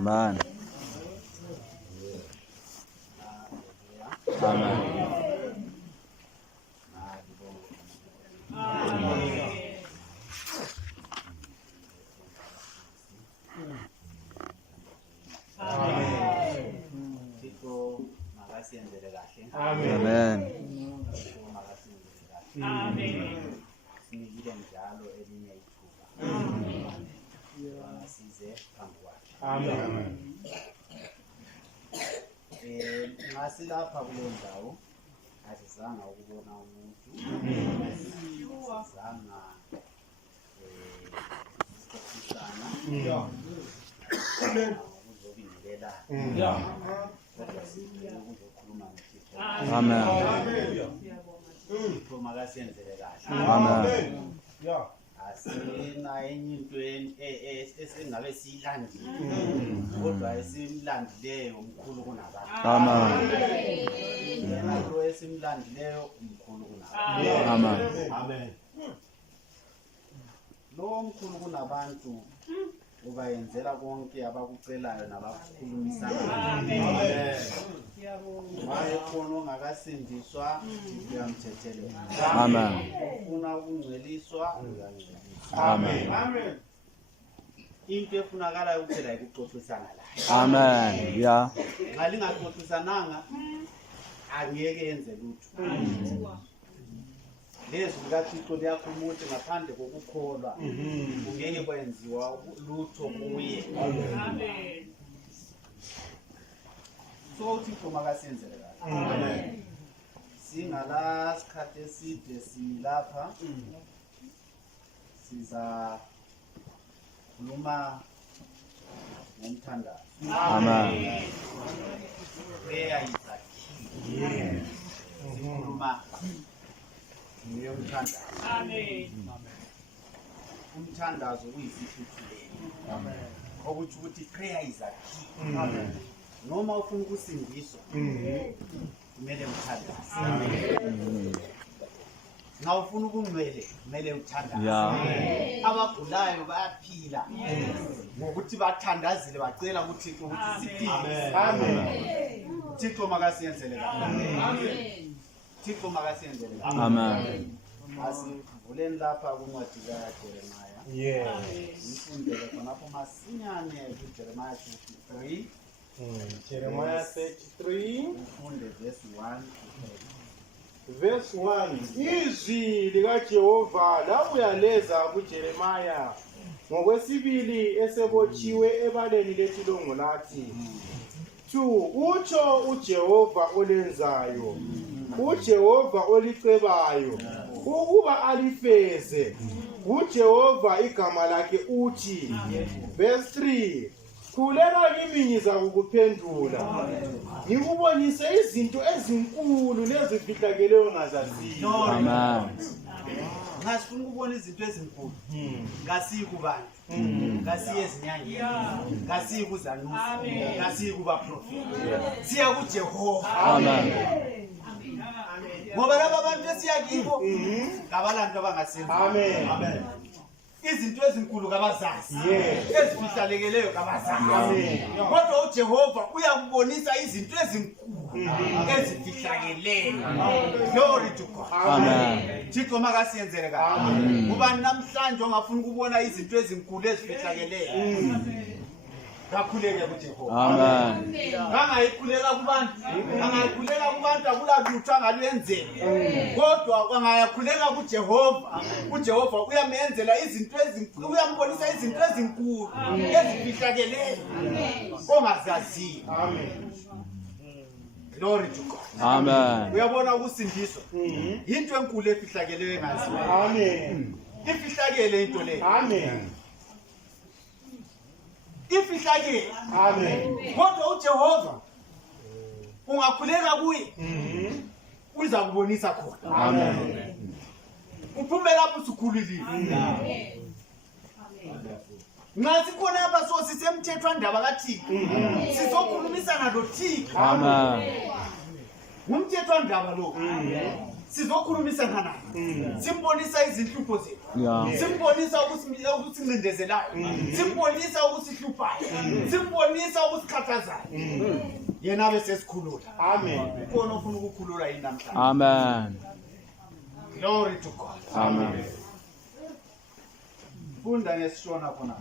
Amen. Amen. Amen. Amen. Ngasilapha kulo ndawo asizanga ukubona umuntu asizanga ukufisana ukuzobingelela kodwa sifuna ukuzokhuluma noThixo. Amen. UThixo makasenzele kahle. Amen. Asina enye into esingabe siyilandile kodwa esimlandileyo umkhulu kunabantu. Amen. Yena lo esimlandileyo umkhulu kunabantu. Amen. Amen. Lo umkhulu kunabantu ubayenzela konke abakucelayo nabakukhulumisayo. Amen. Maye khona ongakasindiswa uyamthethelela. Amen. Ufuna ukungcweliswa uyangcweliswa. Amen. Amen. Into efunakalayo kuphela ukuxoxisana laye. Amen. Yeah. Nxa lingaxoxisananga angeke yenze lutho. Lezwi likaThixo liyakhuluma ukuthi ngaphandle kokukholwa kungeke kwenziwa lutho kuye. Amen. So uThixo makasenzele kahle. Amen. Singala sikhathi eside silapha siza khuluma ngomthandazo. Amen. Prayer is a key. Sikhuluma ngomthandazo. Amen. Umthandazo uyisiphuthulelo. Amen. Okuthi ukuthi prayer is a key. Amen. Noma ufuna ukusindiswa kumele uthandaze. Amen. Nxa ufuna ukungcwele kumele uthandaze. Yeah. Abagulayo bayaphila ngokuthi bathandazile bacela kuThixo ukuthi siphile. Amen. Thixo makasenzele kahle. Amen. Thixo makasenzele kahle. Amen. Asivuleni lapha kuncwadi kaJeremiah. Yes. Ngifundele khonapho masinyane kuJeremiah 33. Jeremiah 33 Ufunde verse 1 verse 1. Izwi likaJehova labuya leza kuJeremiah ngokwesibili esebotshiwe ebaleni letilongo lathi 2. Utsho uJehova olenzayo, uJehova olicebayo ukuba alifeze, uJehova igama lakhe uthi. Verse 3. Khulela kimi ngizakukuphendula, ngikubonise izinto ezinkulu nezifihlakeleyo ongazaziyo. Amen. Nxa sifuna ukubona izinto ezinkulu ngasiyi kubantu, ngasiyi ezinyangeni, ngasiyi kuzanusi, ngasiyi kubaprofeti, siya kuJehova. Amen. Ngoba laba abantu esiya kibo ngabalantu abangasenzi. Amen. Izinto ezinkulu kabazazi, ezifihlakeleyo kabazazi. Amen. Kodwa uJehova uyakubonisa izinto ezinkulu ezifihlakeleyo. Glory to God. Amen. Thixo makasiyenzele kahle. Ubani namhlanje ongafuna ukubona izinto ezinkulu ezifihlakeleyo? Kakhuleke kuJehova. Amen. Angayikhuleka kubantu, angayikhuleka kubantu akulalutho angalwenzela. Kodwa angayakhuleka kuJehova, uJehova uyamenzela izinto ezinkulu, uyambonisa izinto ezinkulu ezifihlakeleyo ongazaziyo. Amen. Glory to God. Amen. Uyabona ukusindiswa into enkulu efihlakeleyo engaziwayo. Amen. Ifihlakele into leyo. Amen. Ifihlakele. Amen. Kodwa uJehova ungakhuleka kuye uza kubonisa khona. Amen. Uphume lapho usukhululile. Nxa sikhona lapha so sisemthethwa ndaba kaThixo. Sizokhulumisana noThixo. Amen. Ngumthethwa ndaba lo. sizokhulumisana naye. Simbonisa izinhlupho zethu. Yeah. Simbonisa ukusincindezelayo. Simbonisa ukusihluphayo. Simbonisa ukusikhathazayo. Yena abe sesikhulula. Amen. Ukhona ofuna ukukhulula yini namhlanje? Amen. Glory to God. Amen. Funda ngesishona khona.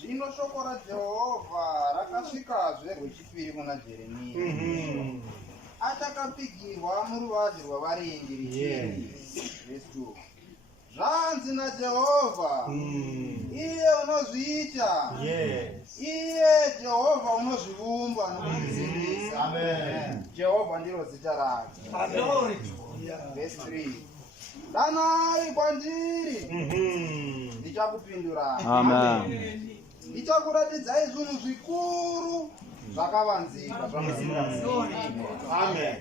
Zvino shoko raJehovha rakasvikazve rwechipiri kuna Jeremia. Achakapigirwa muruvazhe rwavarindi richiti, verse 2. Zvanzi naJehovha, iye unozviita, iye Jehovha unozvivumba nokuzvisimbisa. Jehovha ndiro zita rake. Verse 3. Danai kwandiri, ndichakupindurai. Amen. Ndichakuratidzai zvinhu zvikuru zvakavanzika zvamusingazivi. Amen.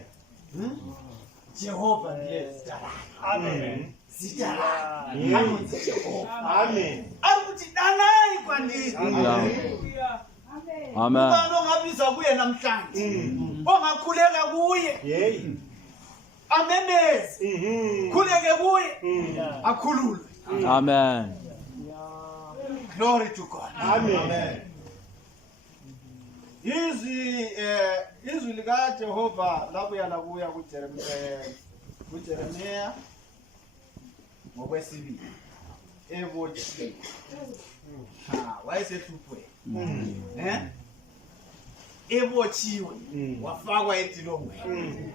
Jehovha ndiye zita lake. Amen. Zita lake. Anonzi Jehovha. Amen. Ari kuti danai kwandiri. Amen. Ubani ongabiza kuye namhlanje. Ongakhuleka kuye. Yey. Amemeze. Khuleke kuye. Akhululwe. Amen. Glory to God. Amen. Izwi lika Jehova labuya labuya kuJeremia ngokwesibili. Ebotshiwe. Wayesethuphweni. Ebotshiwe. Wafakwa etilongweni.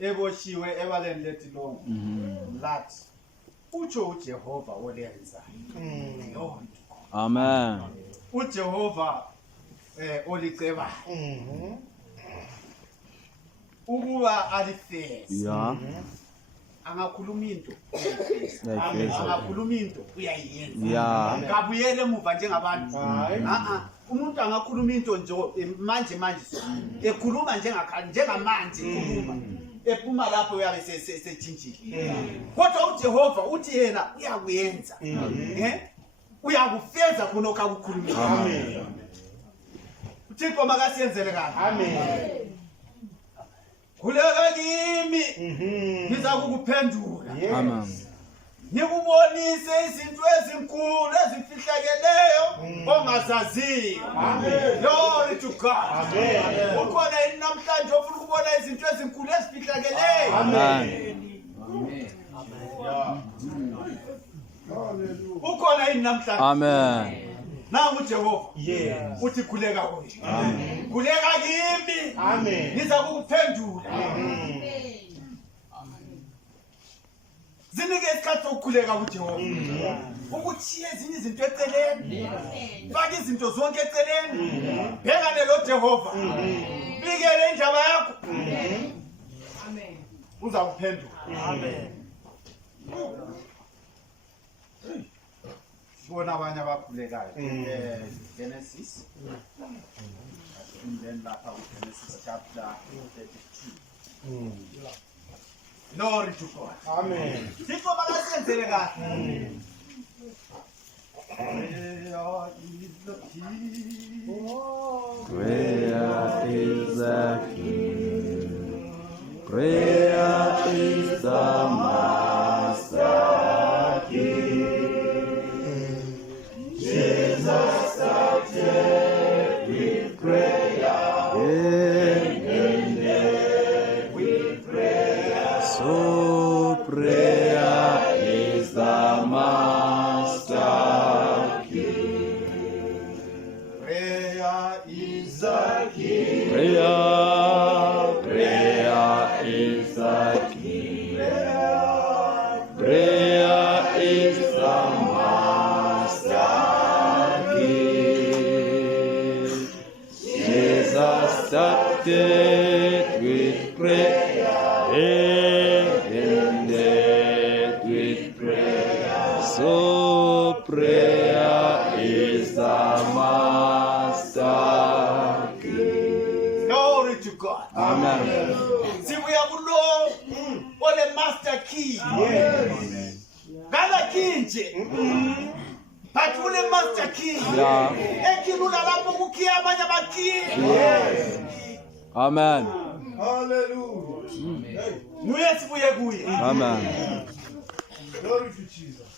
Ebotshiwe ebaleni letilongo. Lathi utsho uJehova olenzayo. Amen. uJehova olicebayo ukuba alifeze. Yeah. Angakhuluma into Like angakhuluma into uyayenza. Yeah. Ngabuyele emuva njengabantu. Umuntu angakhuluma into nje manje ekhuluma njengamanje ekhuluma ephuma lapho uyabe sejinjile. Kodwa uJehova uthi yena uyakuyenza. Uyakufeza khonokho akukhuluma. Amen. uThixo makasiyenzele kahle. Amen. Khuleka kimi ngiza kukuphendula. Amen. Ngikubonise izinto ezinkulu ezifihlakeleyo ongazaziyo. Amen. Glory to God. Amen. Ukhona yini namhlanje ofuna ukubona izinto ezinkulu ezifihlakeleyo? Amen. Ukhona yini namhlanje? Amen. Nangu uJehova. Yes. Uthi khuleka kuye. Khuleka kimi. Amen. Ngiza kukuphendula. Zinike isikhathi sokukhuleka kuJehova. Ukuthiya ezinye izinto eceleni. Faka izinto zonke eceleni. Bhekane lo Jehova. Bikele indaba yakho. Amen. Uza kuphendula. Amen. Sibona abanye abakhulekayo. Genesis. And then lapha Genesis chapter 32. Glory to God. Amen. Thixo makasenzele kahle. Prayer is the key. Prayer is the master key. Jesus started with prayer and ended with prayer. So prayer is the master key. Prayer is the key. Prayer is the key. Prayer is the master key. Jesus started with prayer and ended with prayer. So prayer is the master key. Glory to God. Amen. See, we are below on the master key. Yes. Gala key nje. but ule master key Yeah. ekhilula lapho kukhiya abanye abakhiyi. Yes. Amen. Hallelujah. Hey, Nguye sibuye kuye. Amen. glory to Jesus.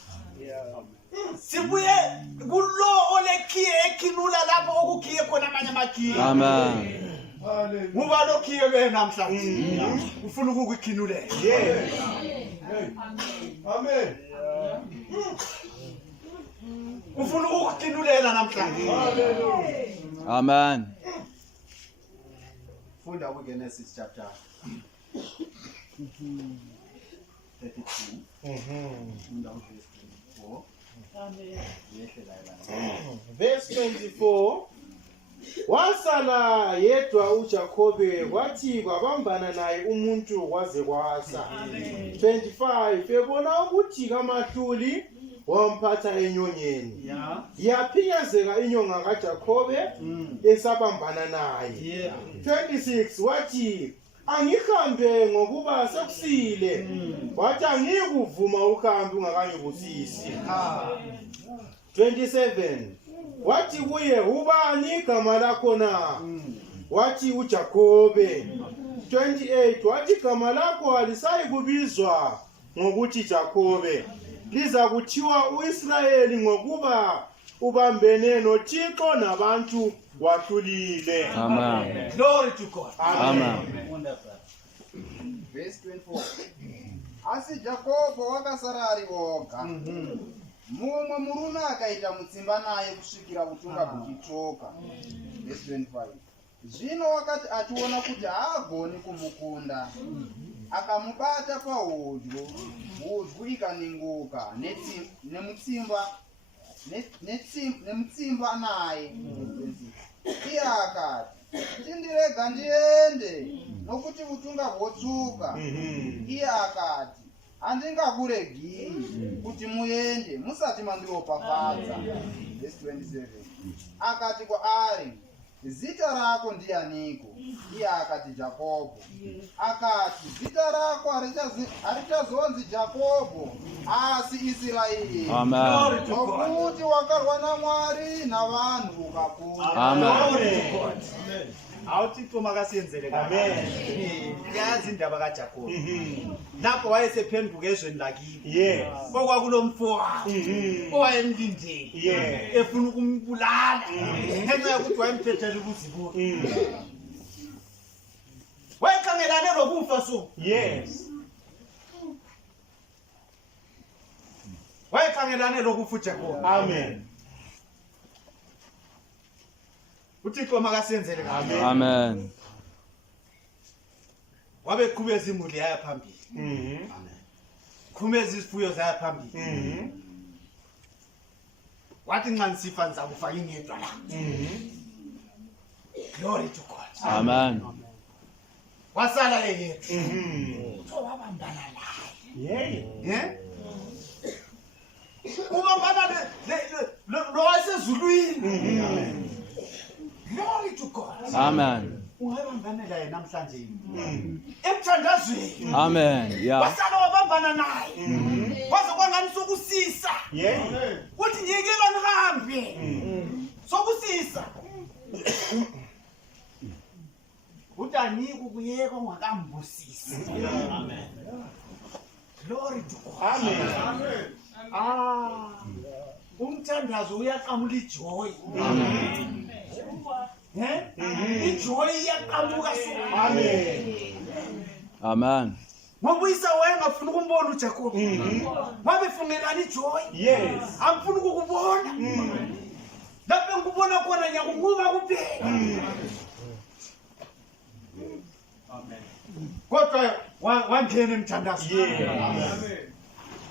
Sibuye kulo olekhiye ekhilula lapho okukhiye khona abanye abakhiyi. Amen. Hallelujah. Nguba lokhiye ke namhlanje. Ufuna ukukhinulela. Yes. Hey. Amen. Ufuna ukukhinulela namhlanje. Hallelujah. Amen. Funda kuGenesis chapter 32. Funda uverse 24. Yehle la. Verse 24. Wasala yedwa uJakobe kwathi kwabambana naye umuntu kwaze kwasa. 25. Ebona ukuthi kamahluli wamphatha enyongeni. Yeah. Yaphinyazeka inyonga kaJakobe esabambana naye. Yeah. 26. Wathi angihambe ngokuba sekusile. Wathi angikuvuma uhambe ungakangibusisi. 27. Wathi kuye ubani igama lakho na? Wathi uJakobe. 28. Wathi igama lakho alisayi kubizwa ngokuthi Jakobe, liza kuthiwa uIsrayeli ngokuba ubambene noThixo nabantu wahlulile. Amen. Glory to God. Amen. Wonderful. Verse 24. Asi Jakobo wakasara ari oga. Mumwe murume akaita mutsimba naye kusvikira utunga kuchitoka. Verse 25. Zvino wakati achiona kuti haagoni kumukunda, akamubata paudyu, udyu ikaninguka nemutsimba naye. Iye akati, tindirega ndiende, nokuti utunga hwotsuka. Iye akati, handingakuregi kuti muende musati mandiropafadza. Verse 27. Akati kwaari, zita rako ndianiko? Iye akati Jakobo. Akati, zita rako harichazonzi Jakobo asi Israeri, Amen. nokuti wakarwa naMwari navanhu ukakunda. Amen. Awuthixo makasenzele Amen. Yazi indaba kaJakobo. Lapho wayesephenduka ezweni lakibo. Yes. Okwakulomfowabo owayemlindele. Yes. Efuna ukumbulala. Ngenxa yokuthi wayemphethela ubuzibulo. Wayekhangelane lokufa so. Yes. Wayekhangelane lokufa uJakobo. Amen. uThixo makasenzele kahle. Amen. Wabeqhubeza imuli yaya phambili. Qhumeza izifuyo zaya phambili. Wathi nxa nisifa nizakufaka ingedwa la. Glory to God. Amen. Wasala yedwa. So wabambana naye. Yeah. Ubambana lo wasezulwini. Glory to God. Amen. Ungabambana naye namhlanje. Emthandazweni. Amen. Yeah. Wasala wabambana naye. Kwaze kwangani sokusisa. Yeah. Uthi nyekela nihambe. Sokusisa. Uthi anike kuyeka ungakambusisi. Amen. Glory to God. Amen. Umthandazo uyaqamula ijoy. Ijoy iyaqamuka so. Amen. Amen. Ngoba isa wayengafuna ukumbona uJakobo. Wabefungelana ijoy. Yes. Angifuna ukukubona. Lapho ngikubona khona nyakunguba kuphela. Amen. Kodwa wangena emthandazweni. Amen.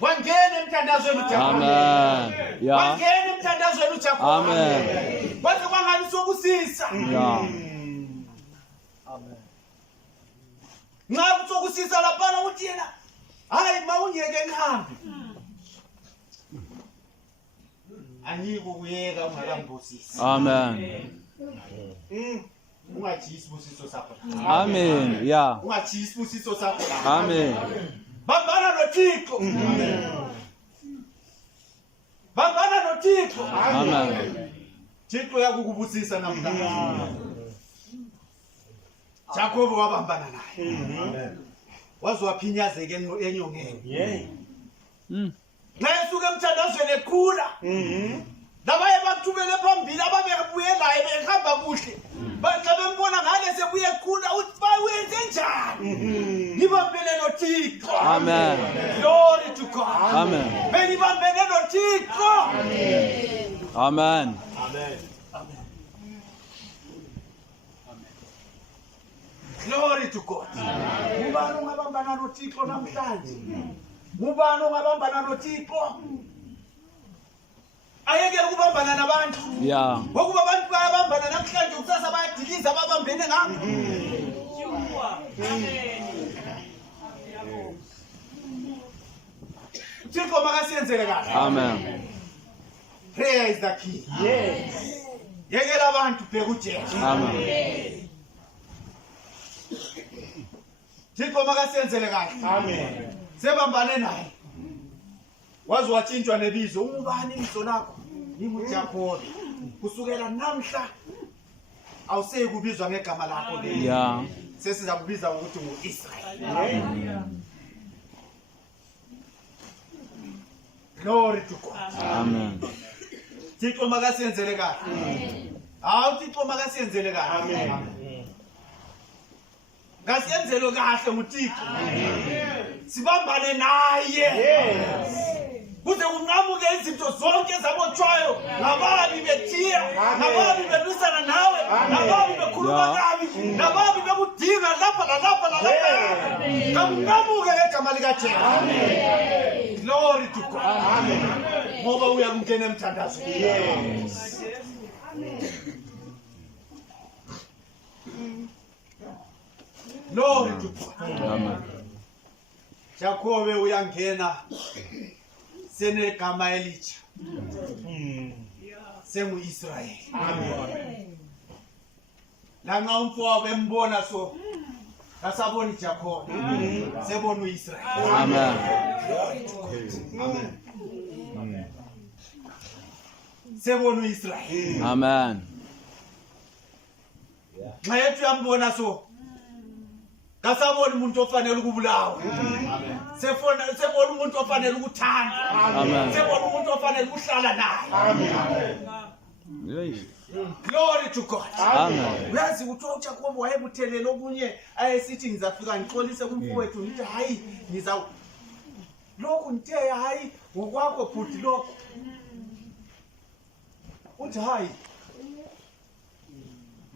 Wangena emthandazweni uJakobo. Amen. Yeah. Wangena emthandazweni uJakobo. Amen. Kwaze kwangani sokusisa. Yeah. Amen. Nxa kusokusisa lapha uthi yena hayi mawungeke ngihambe. Anyiko kuyeka ungakambusisi. Amen. Ungajisi isibusiso sakho. Amen. Yeah. Ungajisi isibusiso sakho. Amen. Bambana noThixo. bambana noThixo. Amen. Thixo yakukubusisa namhlanje. Jacob wabambana naye. Amen. Wazwaphinyazeka enyongeni. Ngesuke emthandazweni ekhula. Labaye bathumele phambili ababebuye naye behamba kuhle. Bathi bembona ngale sebuye ekhula uthi bayenze njani? Ngibambene noThixo. Amen. Glory to God. Amen. Benibambene noThixo. Amen. Amen. Glory to God. Ngubani ongabambana noThixo namhlanje? Ngubani ongabambana noThixo? Ayeke ukubambana nabantu. Yeah. Ngokuba abantu bayabambana namhlanje kusasa bayadiliza babambene ngakho. Thixo makasiyenzele kahle. Amen. Prayer is the key. Yes. Yekela abantu bheka uJesu. Amen. Thixo makasiyenzele kahle. Amen. Sebambane naye. Wazi watshintshwa nebizo. Ungubani ibizo lakho? NginguJacob. Kusukela namhla awuseyi kubizwa ngegama lakho leli. Yeah. Sesiza kubiza ukuthi nguIsrael. Glory to God. Amen. Thixo makasiyenzele kahle. Hawu Thixo makasiyenzele kahle. Ngasiyenzele kahle nguThixo. Sibambane naye. Kuze kunqamuke izinto zonke zabotshwayo nababi bethiya nababi belwisana nawe nababi bekhuluma kabi nababi bekudinga lapha lalapha lalapha kunqamuke ngegama likaJesu. Amen. Glory to God. Amen. Ngoba uyakungena emthandazweni. Yes. Glory to God. Amen. Jacob uyangena senegama elitsha. SenguIsrael. Amen. Langa umfowabo embona so kasaboni Jacob. Sebona uIsrael. Amen. Amen. Sebona uIsrael. Amen. Nxa yethu yambona so kasaboni umuntu ofanele ukubulawa. Sebona umuntu ofanele ukuthanda. Amen. Sebona umuntu ofanele ukuhlala naye. Yes. Glory to God. Amen. Uyazi ukuthi uJacob wayebuthelele okunye ayesithi ngizafika ngixolise kumfowethu ngithi hayi ngiza lokhu ngithe hayi ngokwakho bhuti lokho. Uthi hayi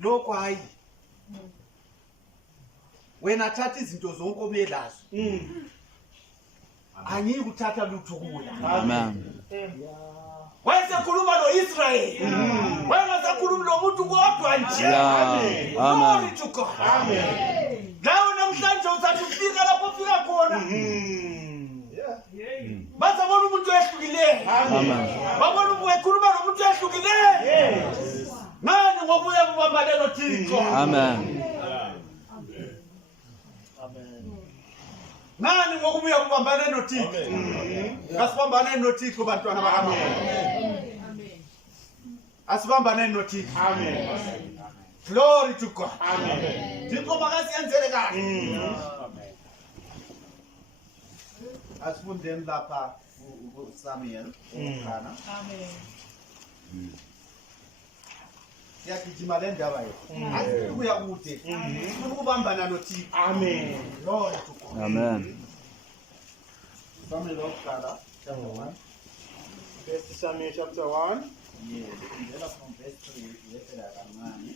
lokho hayi wena thatha izinto zonke obuyelazo. Angiki uthatha lutho kuya. Amen. Wayesekhuluma noIsrael. Wayengasakhulumi nomuntu kodwa nje. Yeah. Glory Amen. to God. Amen. Ngawo namhlanje uzathi ufika lapho ufika khona. Bazabona umuntu ohlukileyo. Amen. Babona umuntu ekhuluma nomuntu ohlukileyo. Yes. Ngani ngobuya kubambane noThixo. Amen. Ngani ngokubuya kubambane noThixo. Kasibambane noThixo bantwana bakaMama. Amen. Asibambane noThixo. Amen. Glory to God. Amen. Thixo makasiyenzele kahle. Asifundeni lapha uSamuel ukhana. Amen. Siyagijima le ndaba yethu. Asifuni kuya kude. Sifuna ukubambana noThixo. Amen. Glory to God. Amen. Samuel ukhana chapter 1. 1 Samuel chapter 1. Yes, ngela from verse 3 yethela kancane.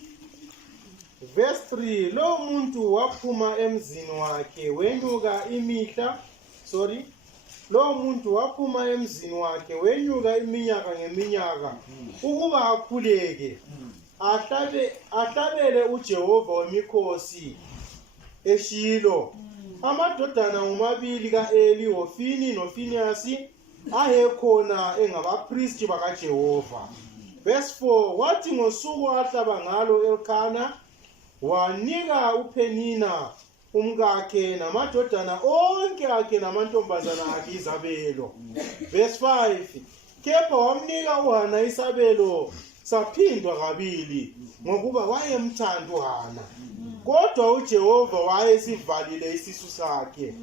Verse 3. Lo muntu waphuma emzini wakhe wenyuka imihla. Lo muntu waphuma emzini wakhe wenyuka iminyaka ngeminyaka ukuba akhuleke. Ahlabele uJehova wemikhosi eShilo. Amadodana omabili kaEli, Hofini noFinehasi, ayekhona engabapristi bakaJehova. Verse 4. Wathi ngosuku ahlaba ngalo Elkana, wanika uPenina umkakhe namadodana onke akhe namantombazana akhe izabelo. Verse 5. kepha wamnika uHana isabelo saphindwa kabili ngokuba wayemthanda uHana. Kodwa uJehova wayesivalile isisu sakhe.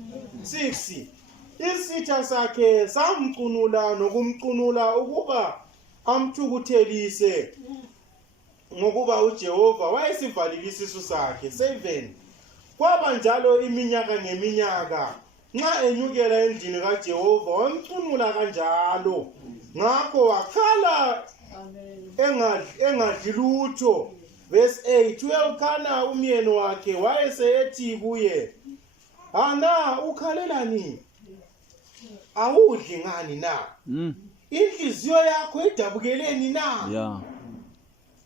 6. Isitha sakhe samcunula nokumcunula ukuba amthukuthelise ngokuba uJehova wayesivalile isisu sakhe. 7. Kwaba njalo iminyaka ngeminyaka, nxa enyukela endlini kaJehova wamcunula kanjalo. Ngakho wakhala engadli lutho. Verse 8. U-Elkana umyeni wakhe wayesethi kuye, Hana, ukhalelani? Awudli ngani na? Inhliziyo yakho idabukeleni na? Yeah.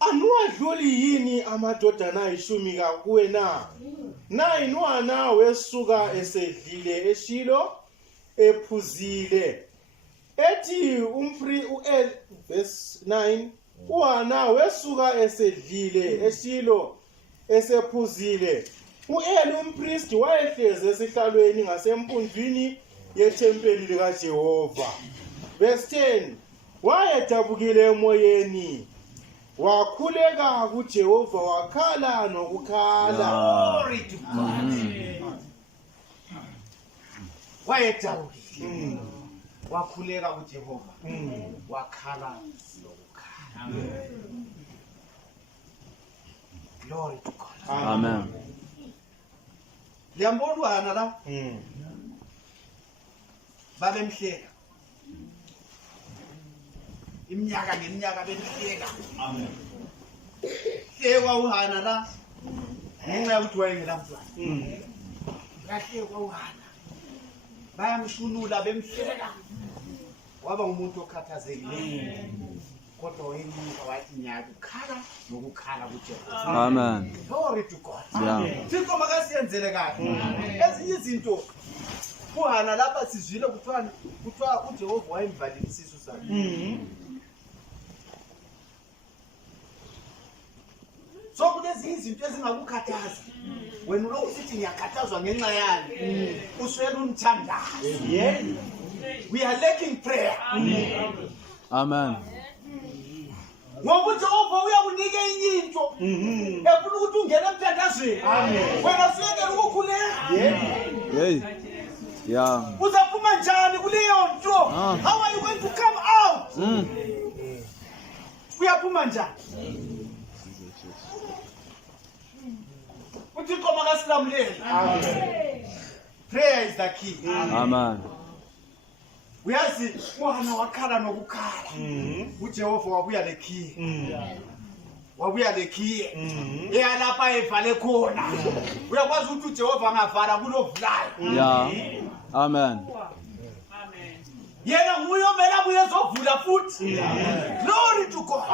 Anuwadluli yini amadodana ayishumi kuwe na? 9. uHana wesuka esedlile eShilo ephuzile. Ethi verse 9. uHana wesuka esedlile eShilo esephuzile. U-Eli umpristi wayehlezi esihlalweni ngasempunzini yethempeli likaJehova. Verse 10. Wayedabukile emoyeni, wakhuleka kuJehova, wakhala nokukhala. Glory to God. Wayedabukile, wakhuleka kuJehova, wakhala nokukhala. Glory to God. Amen. Liyambona uHana la babemhleka iminyaka ngeminyaka bemhleka. Amen. Hlekwa uHana la ngenxa yokuthi wayengela mntwana. Kahlekwa uHana, bayamshunula bemhleka, waba ngumuntu okhathazekileyo. Kodwa wayenyuka wathi nyaka ukhala nokukhala kuJehova. Amen. Glory to God. Yeah. Thixo makasiyenzele kahle. Ezinye izinto uHana lapha sizwile kuthiwa uJehova wayemvalile isisu sakhe. So kulezi izinto ezingakukhathaza, wena ulo usithi ngiyakhathazwa ngenxa yani, uswela umthandazo. Yeah. We are lacking prayer. Amen. Ngoba uJehova uyakunika enye into efuna ukuthi ungene emthandazweni. Wena usuyekela ukukhuleka. Hey. Yeah. Uzaphuma njani kuleyo nto? How are you going to come out? Uyaphuma njani? uThixo makasilamulele. Prayer is the key. Amen. Uyazi uHana wakhala nokukhala. uJehova wabuya lekhiye. Wabuya lekhiye. Eyalapha evale khona. Uyakwazi ukuthi uJehova angavala kulovulayo. Yeah. Amen. Yena nguye omele abuye ezovula futhi. Glory to God.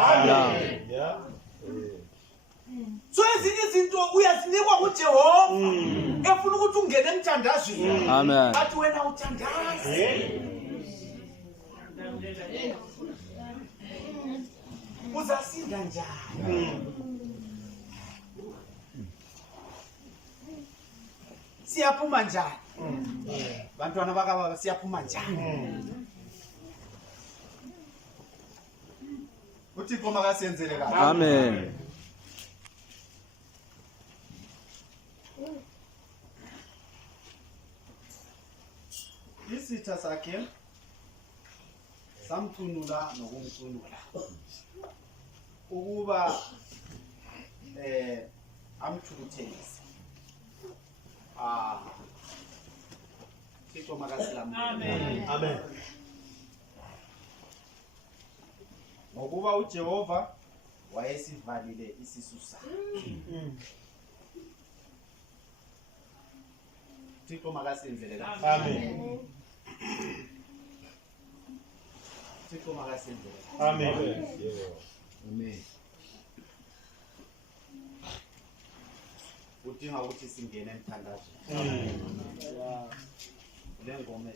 Yeah. So ezinye izinto uyazinikwa kuJehova efuna ukuthi ungene emthandazweni. Amen. Athi wena uthandaze. Uzasinda njani? Siyaphuma njani? Bantwana bakababa siyaphuma njani? uThixo makasiyenzele kahle. Amen. Isitha sakhe samcunula nokumcunula ukuba amthukuthelise. Thixo makasilamulele. Amen. Ngokuba uJehova wayesivalile isisu sakhe. Thixo makasiyenzele kahle. Amen. Thixo makasiyenzele kahle. Amen. Amen. Udinga ukuthi singene emthandazweni. Le ngoma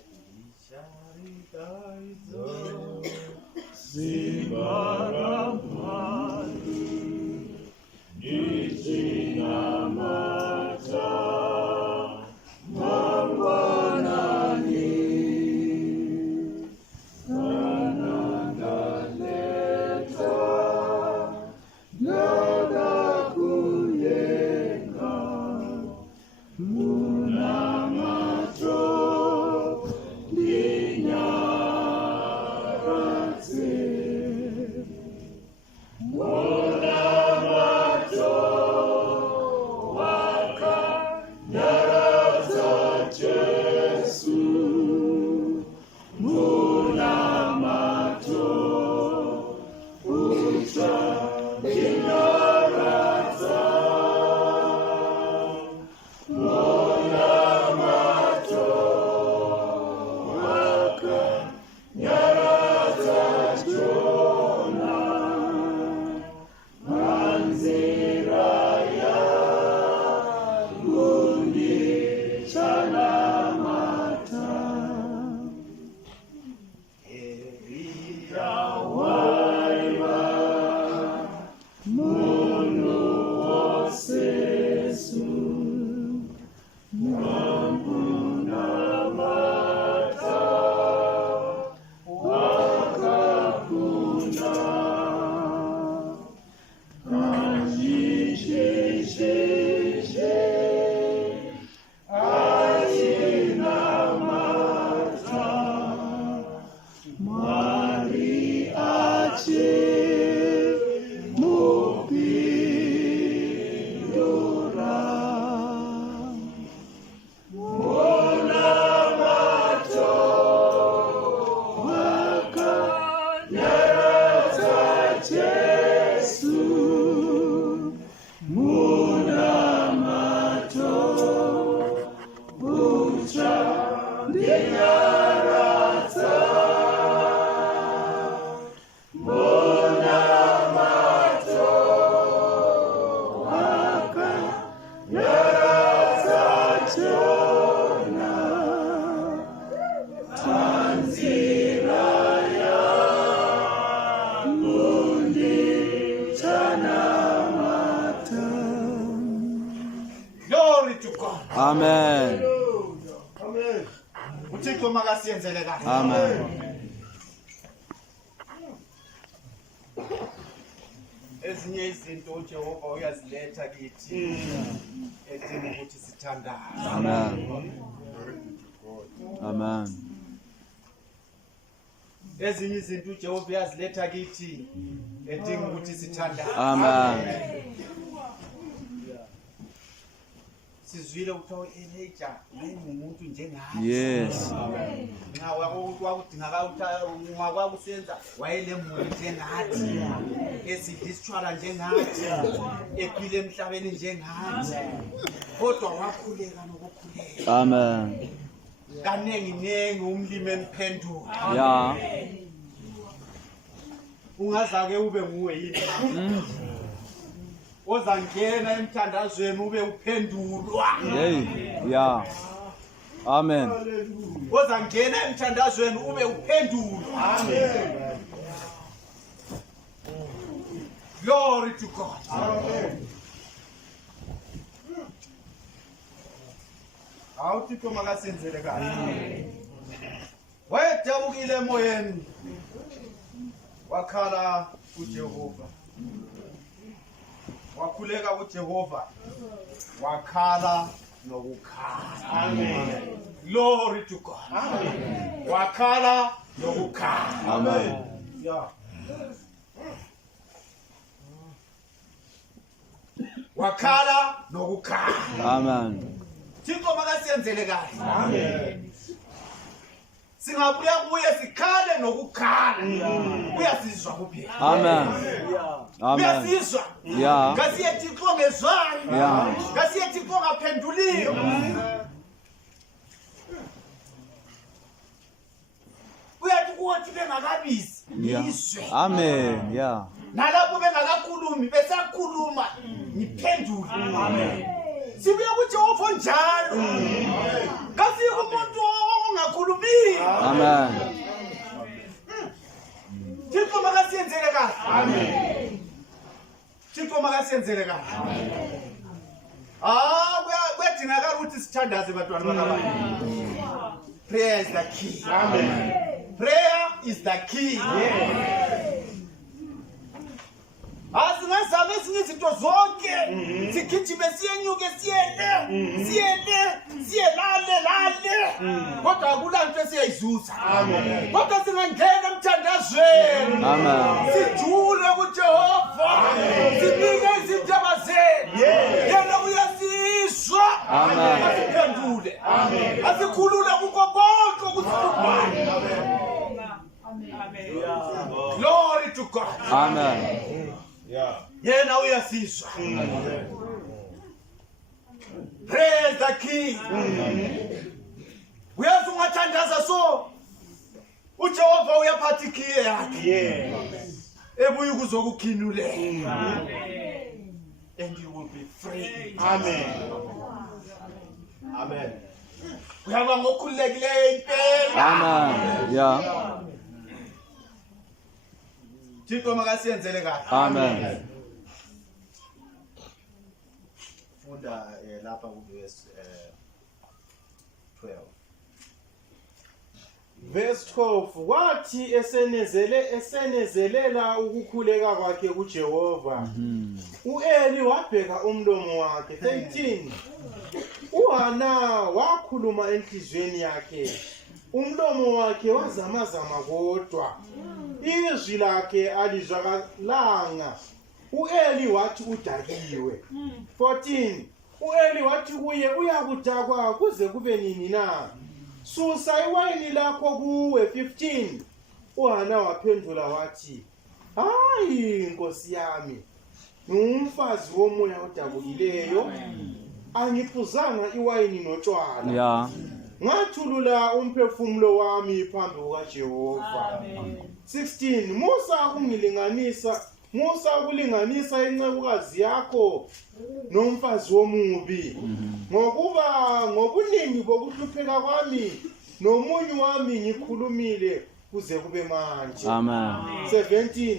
Glory to God. Amen. uThixo makasiyenzele kahle. Amen. Ezinye izinto uJehova uyaziletha kithi edinga ukuthi sithandaze. Amen. Amen. Ezinye izinto uJehova uyaziletha kithi edinga ukuthi sithandaze. Amen. Sizwile ukuthi Elijah wayengumuntu njengathi. Yes. Nxa wakudingakala ukuthi ungakwakusenza wayelemuli njengathi, esidla isitshwala njengathi, ephile emhlabeni njengathi, kodwa wakhuleka nokukhuleka. Amen. Kanenginengi umlimi emphendula. Yeah. Ungazake ube nguwe yini ozangena emthandazweni ube uphendulwa. Hey. Yeah. Amen. Ozangena emthandazweni ube uphendulwa. Amen. Glory to God. Amen. Awuthixo makasenzele kahle. Wayedabukile emoyeni wakhala kuJehova. Wakhuleka kuJehova wakhala nokukhala. Amen. Glory to God. Amen. Wakhala nokukhala. Amen. Yeah. Wakhala nokukhala. Amen. Thixo makasiyenzele kahle. Amen. Singabuya kuye sikhale nokukhala. Uyasizwa kuphela. Amen. Amen. Uyasizwa. Yeah. Ngasiye Thixo ngezwani. Yeah. Ngasiye Thixo ngaphenduliyo. Uyathi kuthi bengakabizi Yeah. izwe. Amen. Yeah. Nalapho bengakakhulumi besakhuluma ngiphendule. Amen. Sibuye kuJehova njalo. Ngasiye umuntu ongakhulumi. Amen. Thixo makasiyenzele kahle. Amen. Thixo makasiyenzele kahle. Amen. Kuyadingakala ukuthi sithandaze bantwana bakabani. Prayer is the key. Amen. Prayer is the key. Asingazama ezinye izinto zonke sigijime siyenyuke siyelale kodwa akulanto esiyayizuza. Kodwa singangena emthandazweni sijule kuJehova sibike izindaba zethu yena uyasizwa asiphendule asikhulule kukho konke okusihluphayo. Glory to God. Amen. Yena uyasizwa. Praise the King. Uyazi ungathandaza so uJehova uyaphatha ikhiye yakhe. Ebuye ukuzokukhinulela. And you will be free. Amen. Amen. Uyaba ngokulekileyo impela. Amen. Yeah. Thixo makasiyenzele kahle. Amen. Funda lapha kuverse 12. Verse 12 wathi esenezelela ukukhuleka kwakhe kuJehova uEli wabheka umlomo wakhe. 13 uHana wakhuluma enhlizweni yakhe umlomo wakhe wazamazama kodwa izwi lakhe alizwakalanga. uEli wathi udakiwe. 14 uEli wathi kuye uyakudakwa kuze kube nini na? Susa iwayini lakho kuwe. 15 uHana waphendula wathi hayi inkosi yami ngumfazi womoya odabukileyo angiphuzanga iwayini notshwala. Yeah. ngathulula umphefumulo wami phambi kukaJehova. 16 Musa ukulinganisa incekukazi yakho nomfazi womubi ngokuba ngobuningi bokuhlupheka kwami nomunyu wami ngikhulumile kuze kube manje. Amen. 17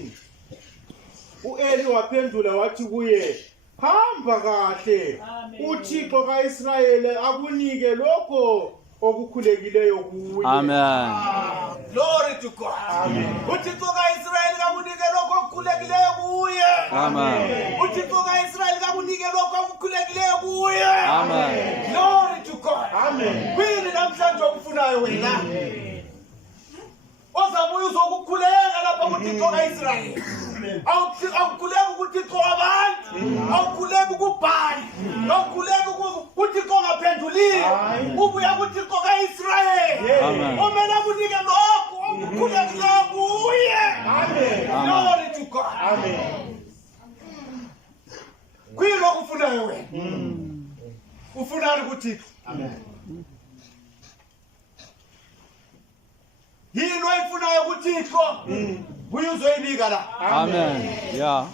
U-Eli waphendula wathi kuye, hamba kahle, uThixo kaIsrayeli akunike lokho okukhulekileyo kuye. Amen. Glory to God. uThixo kaIsrayeli akunike lokho okukhulekileyo kuye. Amen. uThixo kaIsrayeli akunike lokho okukhulekileyo kuye. Amen. Glory to God. Amen. Kwini namhlanje okufunayo wena? Ozabuya uzokukhuleka lapha kuThixo kaIsrayeli. Awukhuleka kuThixo wabantu, awukhuleka kuBhali, awukhuleka kuThixo ongaphendulile. Ubuya kuThixo kaIsrayeli. Amen. Omele akunike lokho okukhulekileyo kuye. Amen. Glory to God. Amen. Kwini okufunayo wena? Ufunani kuThixo? Yini oyifunayo kuThixo? Buya uzoyibika la. Amen. Yeah.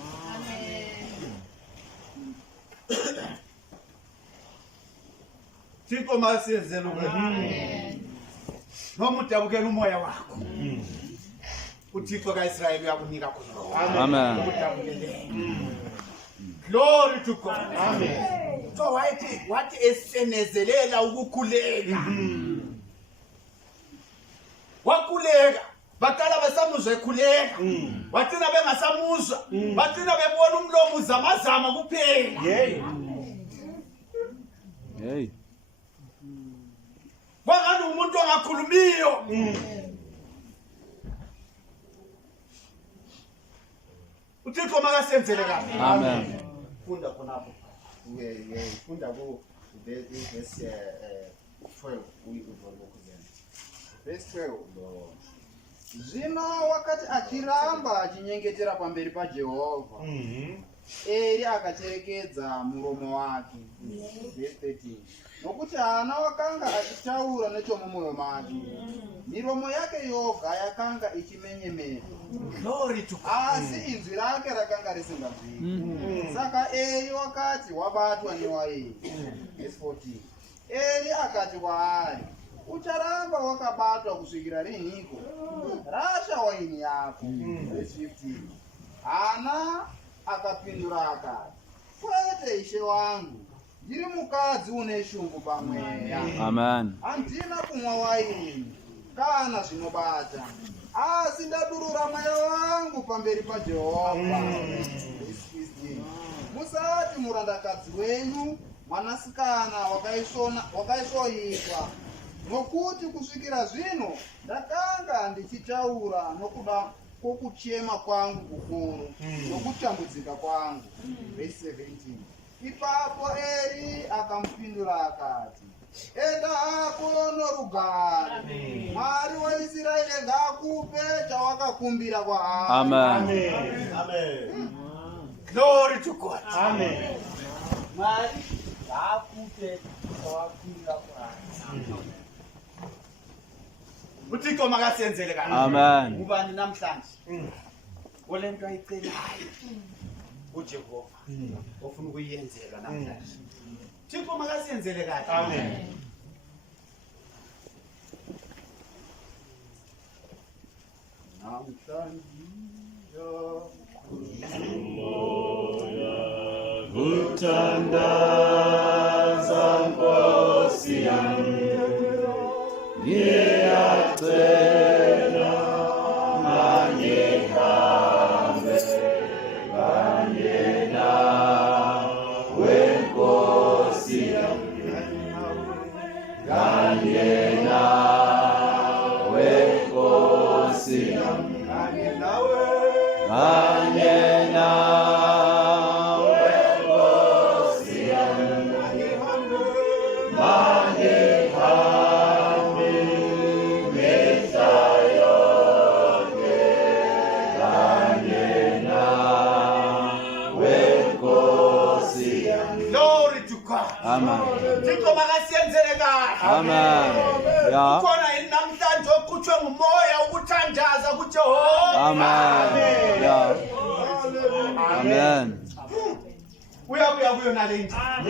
Thixo masiyenzele ukuthi noma udabukela umoya wakho. uThixo kaIsrayeli uyakunika khona. Amen. Glory to God. Amen. So wathi esenezelela ukukhuleka. Wakhuleka. Baqala besamuzwa ekhuleka. Wathina bengasamuzwa. Bathina bebona umlomo uzamazama kuphela. Yey. Hey. Kwangani umuntu ongakhulumiyo. uThixo makasenzele kahle. Amen. Funda khonapho. Funda ku verse 12 uyizokuzenzela. Verse 12. Zvino wakati achiramba achinyengetera pamberi paJehovha, Eli akacherekedza muromo wake. Verse 13. Nokuti haana wakanga achitaura nechomumwoyo make, miromo yake yoga yakanga ichimenyemera. Glory to God. Asi inzwi rake rakanga risingabviki. Saka Eli wakati wabatwa newaini. Verse 14. Eli akati kwaari, ucharamba wakabatwa kusvikira rinhiko? Rasha waini yako. Verse 15. Hana akapindura akati, kwete ishe wangu, ndiri mukadzi une shungu pamweya. Amen. Handina kumwa waini kana zvinobata, asi ndadurura mweya wangu pamberi paJehovha. Musati murandakadzi wenyu mwanasikana wakaisvoitwa, nokuti kusvikira zvino ndakanga ndichitaura nokuda kwokuchema kwangu kukuru nokutambudzika kwangu. Verse 17. Ipapo Eli akamupindura akati, enda hako norugare, Mwari waIsraeri ngaakupe chawakakumbira kwaari. Amen. Amen. Glory to God. Amen. Mwari ngaakupe chawakumbira kwaari. uThixo makasenzele kahle. Amen. Ubani namhlanje olento ayicelayo uJehova ofuna ukuyenzela namhlanje. Thixo makasenzele kahle. Amen. Namhlanje Uthandaza Nkosi yami, ngiyacela mangihambe kanye nawe Nkosi yami, kanye nawe Nkosi yami, kanye nawe Nkosi yami, mangihambe Amen. Yeah. Ukhona yini namhlanje oqhutshwe ngumoya ukuthandaza kuJehova? Amen. Yeah. Amen. Uyabuya kuyona le ndaba.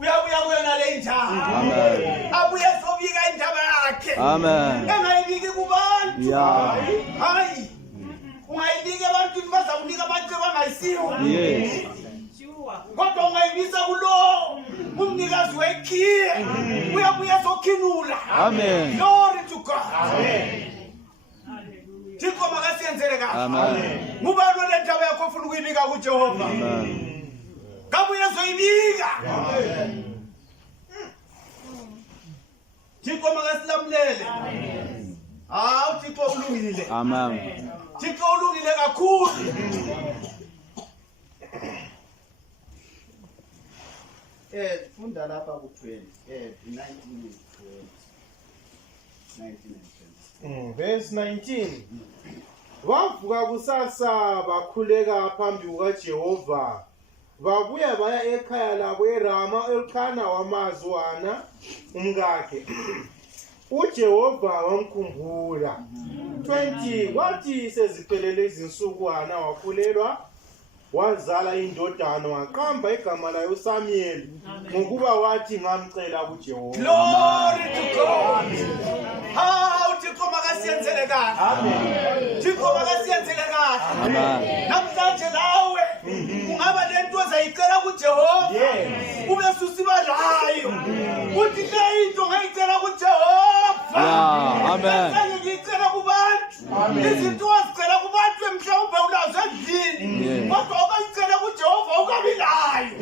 Uyabuya kuyona le ndaba. Amen. Abuye sobika indaba yakhe. Amen. Engayibiki kubantu. Yeah. Hayi. Ungayibiki ebantwini bazakunika abantu abangayisiwo. Yes. Kodwa ungayibisa kulo umnikazi wekhiye. Uyabuya sokhinula. Amen. Glory to God. Amen. Thixo makasiyenzele kahle. Amen. Ngubani le ndaba yakho ufuna ukuyibika kuJehova? Amen. Kabuye zoyibika. Amen. Thixo makasilamulele. Amen. Thixo ulungile. Amen. Thixo ulungile kakhulu. Funda lapha ku-20 19 and 20. Verse 19. Bavuka kusasa bakhuleka phambi kukaJehova. Babuya baya ekhaya labo eRama Elkana wamazwana umkakhe. uJehova wamkhumbula. 20. Kwathi seziphelele izinsuku Hana wakhulelwa wazala indodana waqamba igama layo uSamuel ngokuba wathi ngamcela kuJehova. Glory to God. Thixo makasiyenzele kahle. Amen. Thixo makasiyenzele kahle. Amen. Namhlanje lawe ungaba lento ozayicela kuJehova. Yes. Ube susiba layo. Uthi le into ngayicela kuJehova. Yeah. Amen. Ngicela kubantu. Izinto ozicela kubantu mhlawumbe unazo endlini. Kodwa ukayicela kuJehova ukabi layo.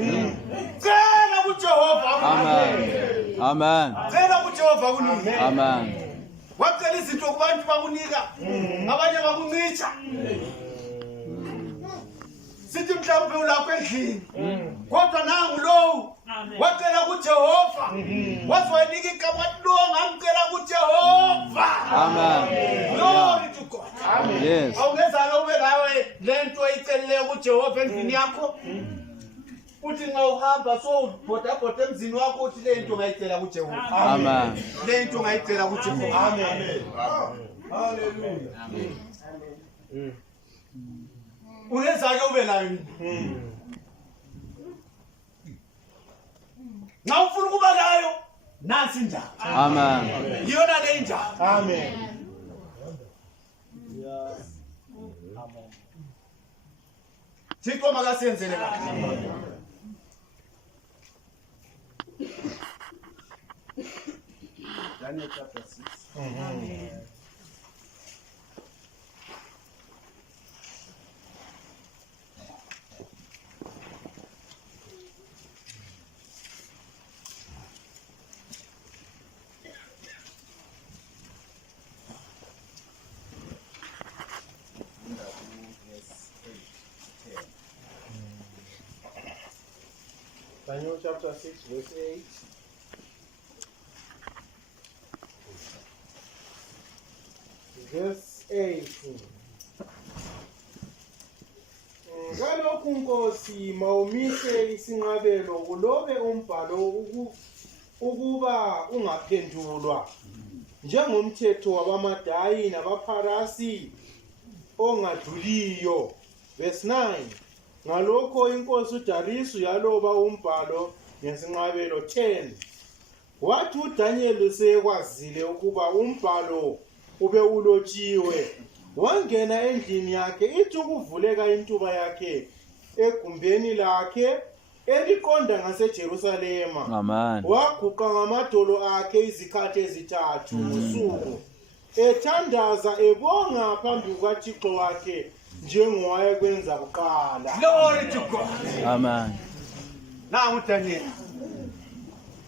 Cela kuJehova. Amen. Amen. Cela kuJehova kunike. Amen. Wacela izinto kubantu bakunika. Abanye bakuncicha. Sithi mhlawumbe ulapho endlini. Kodwa nangu lowo wacela kuJehova. Wazoyinika igama lo ngamcela kuJehova. Amen. Glory to God. Yes. Awungezake ube nawe lento oyiceleleyo kuJehova endlini yakho. Uthi nxa uhamba so bhoda emzini wakho uthi lento ngayicela kuJehova. Amen. Lento ngayicela kuJehova. Amen. Hallelujah. Ungezake ube nayo. Nxa ufuna ukuba nayo nansi njalo. Amen. Yiyona le njalo. Amen. Thixo makasiyenzele kahle. Daniel chapter 6. Daniel chapter 6 verse 8. Verse 8. Ngalokhu Nkosi mawumise isinqabelo ulobe umbhalo ukuba ungaphendulwa njengomthetho wabamaDayi nabaPharasi ongaduliyo. Verse 9. Ngalokho inkosi uDarius yaloba umbhalo ngesinqabelo 10. Wathi uDaniel sekwazile ukuba umbhalo ube ulotshiwe, wangena endlini yakhe, ithi ukuvuleka intuba yakhe egumbeni lakhe eliqonda ngaseJerusalema. Amen. Waguqa ngamadolo akhe izikhathi ezithathu ngosuku, ethandaza ebonga phambi kukaThixo wakhe njengowayekwenza kuqala. Glory to God. Amen. Nangu Daniel.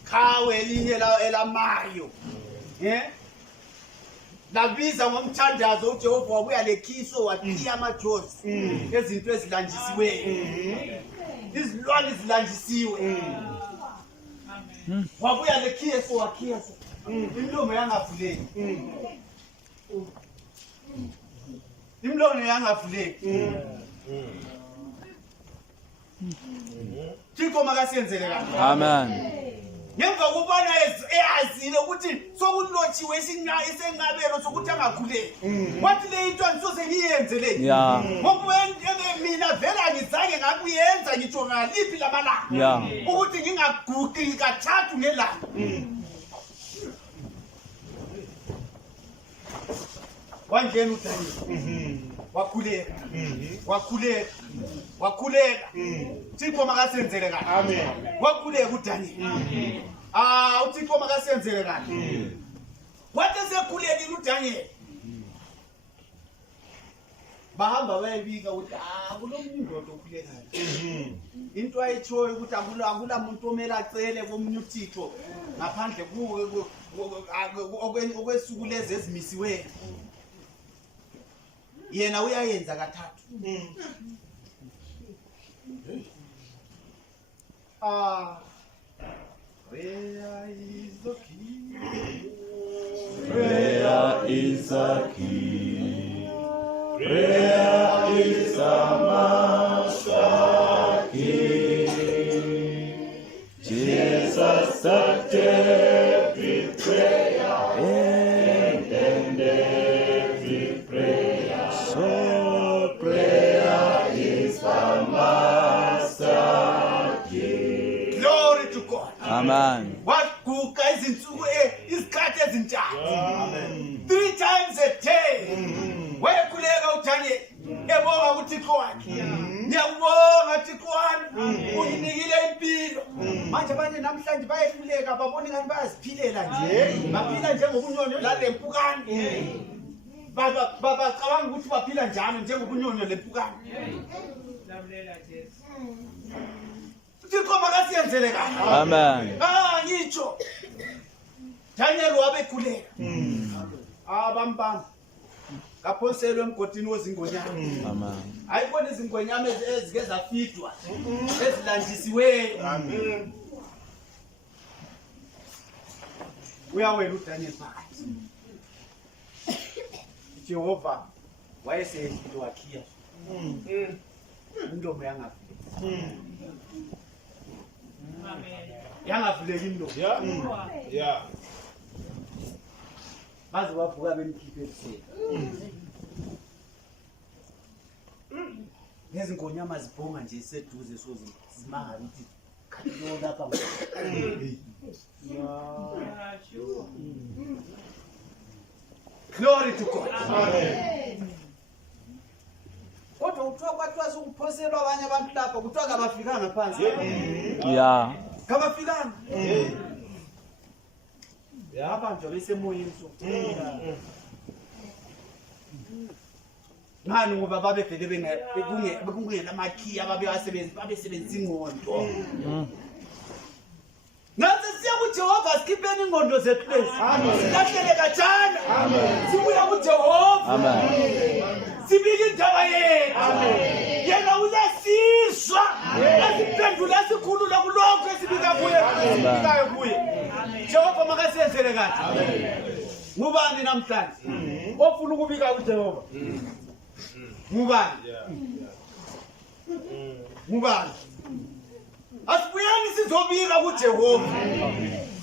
Khawe elinye elamayo. Nabiza ngomthandazo uJehova wabuya lekhiso wathiya amajosi ezinto ezilanjisiweyo. Izilwane ezilanjisiwe. Wabuya lekhiso wakhiya. Imlomo yangavuleki. Imlomo yangavuleki. Thixo makasiyenzele kahle. Amen. ngemva kokubana eyazile ukuthi sokulotshiwe isenqabelo sokuthi angakhuleki wathi le into angisoze ngiyenze le ngoba mina vele angizange ngakuyenza ngitsho ngaliphi lamalanga ukuthi ngingaguqi kathathu ngelanga wanjena uDaniel wakhuleka Thixo makasenzele kahle amen wakhuleka uDaniel uThixo makasenzele kahle wathi sekhulekile uDaniel bahamba bayibika ukuthi kulomunye indoda okhulekayo into ayitshoyo ukuthi akula muntu omela acele komunye uThixo ngaphandle kuwe okwesuku lezi ezimisiweyo yena uyayenza kathathu prayer is the key. Prayer is a key. Prayer is a master key. Jesus started with prayer and every prayer. So prayer is the master key. Glory to God. Amen. Waguqa izinsuku isikhathi ezintathu. 3 times a day. Wayekhuleka uDaniel ebonga uThixo wakhe. Ngiyabonga Thixo wami unginikile impilo. Manje abanye namhlanje bayehluleka babona ngani bayaziphilela nje. Baphila njengobunyonyo la lempukane. Baba cabanga ukuthi baphila njalo njengobunyonyo lempukane. Labulela Jesu. Thixo makasiyenzele kahle. Amen. Ngitsho. Daniel wabekhuleka. Abambamba. Kaphonselwe emgodini wozingonyama. Amen. Ayibona izingonyama ezike zafidwa. Ezilandisiweyo. Amen. Uyawela uDaniel phakathi. Jehova wayeseyindlu wakhiya. Indomo yangafika. Yangavuleki indomo. Yeah. Baze bavuka bemkhiphe ebusika. Nezingonyama zibhonga nje seduze zimanga ukuthi khalo lapha. Glory to God. Amen. Kodwa uthiwa kwathiwa sokuphoselwa abanye abantu lapha kuthiwa kabafikanga phansi. Yeah. Kabafikanga. Abantu besemoyeni so. Ngani ngoba babevele bekungela makhiya babesebenzisa ingqondo. Nathi siya kuJehova sikhipeni ingqondo zethu lezi. Silahlele kathana. Sibuya kuJehova. Sibike indaba yethu. Yena uzasizwa. Asiphendula sikhulula kulokho esibika kuye. Sibikayo kuye. Jehova makasenzele kahle. Ngubani namhlanje? Ofuna ukubika kuJehova. Ngubani? Ngubani? Asibuyeni sizobika kuJehova.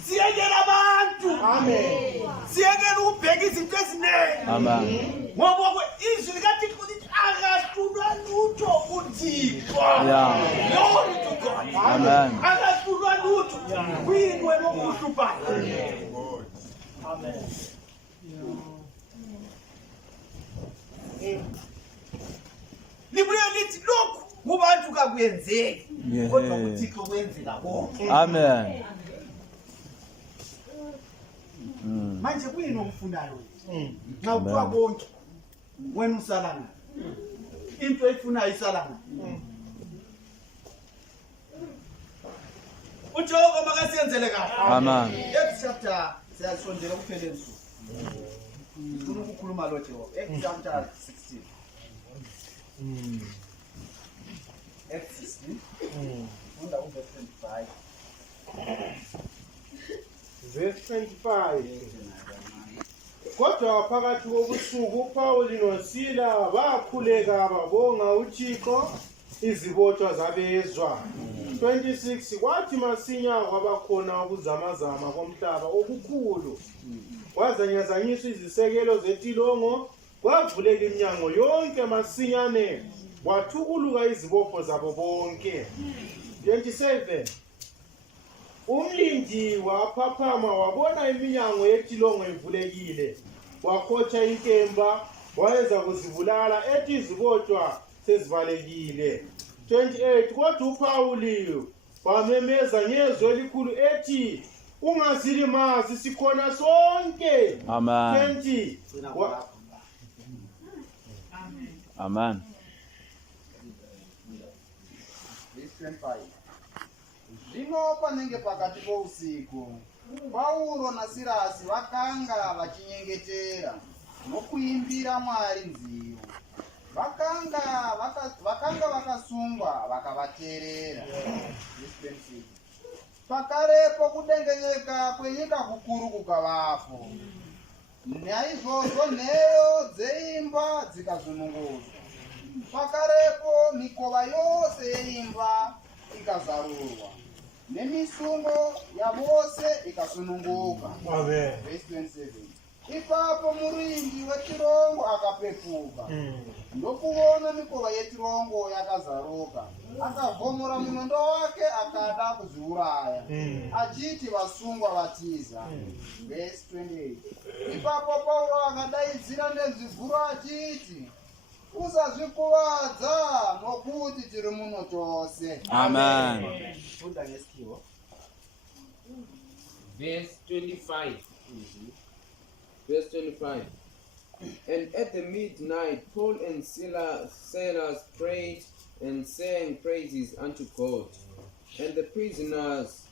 Siyekela abantu. Amen. Siyekela ukubheka izinto ezinengi. Amen. Ngoba izwi likaThixo lithi akahlulwa lutho uThixo. Yeah. Glory to God. Amen. Akahlulwa lutho. Kuyinwe lokuhluphayo. Amen. Libuye lithi lokhu kubantu kakuyenzeki. Kodwa uThixo kwenzeka konke. Amen. Manje kuyini okufunayo? Nxa uthiwa konke wena usala ngaphi? Into efunayo isala ngaphi? uJehova makasiyenzele kahle. Amen. Next chapter siyasondela kupheleni suku. Ufuna ukukhuluma lo Jehova. Chapter 16. Acts 16. Funda verse 25. Verse 25. Kodwa phakathi kobusuku uPawuli noSila bakhuleka babonga uThixo izibotshwa zabezwa 26 kwathi masinya kwabakhona ukuzamazama komhlaba okukhulu kwazanyazanyiswa izisekelo zetilongo kwavuleka iminyango yonke masinyane kwathukuluka izibopho zabo bonke. 27 umlindi waphaphama wabona iminyango yetilongo ivulekile wahotsha inkemba wayeza kuzibulala ethi izibotshwa sezivalekile. 28 kodwa uPawuli wamemeza ngezwi elikhulu ethi ungazilimazi sikhona sonke. Amen. 20 Amen. Verse 25. Zvino panenge pakati pousiku, Paulo naSirasi vakanga vachinyengetera nokuimbira Mwari nziyo. Vakanga vakasungwa vakavateerera. Verse 26. Pakarepo kudengenyeka kwenyika kukuru kukavapo. Naizvozvo nheyo dzeimba dzikazununguzwa. Pakarepo mikova yose yeimba ikazarurwa nemisungo yavose ikasununguka. Amen. Verse 27. Ipapo murindi wetirongo akapepuka ndokuona mikova yetirongo yakazaruka, akavhomora munondo wake akada kuzviuraya achiti vasungwa vatiza. Verse 28. Ipapo Paulo akadaidzira nenzwi guru achiti, usazvikuvadza nokuti tiri muno tose. Amen. Verse 25. Verse 25. And at the midnight, Paul and Silas prayed and sang praises unto God. And the prisoners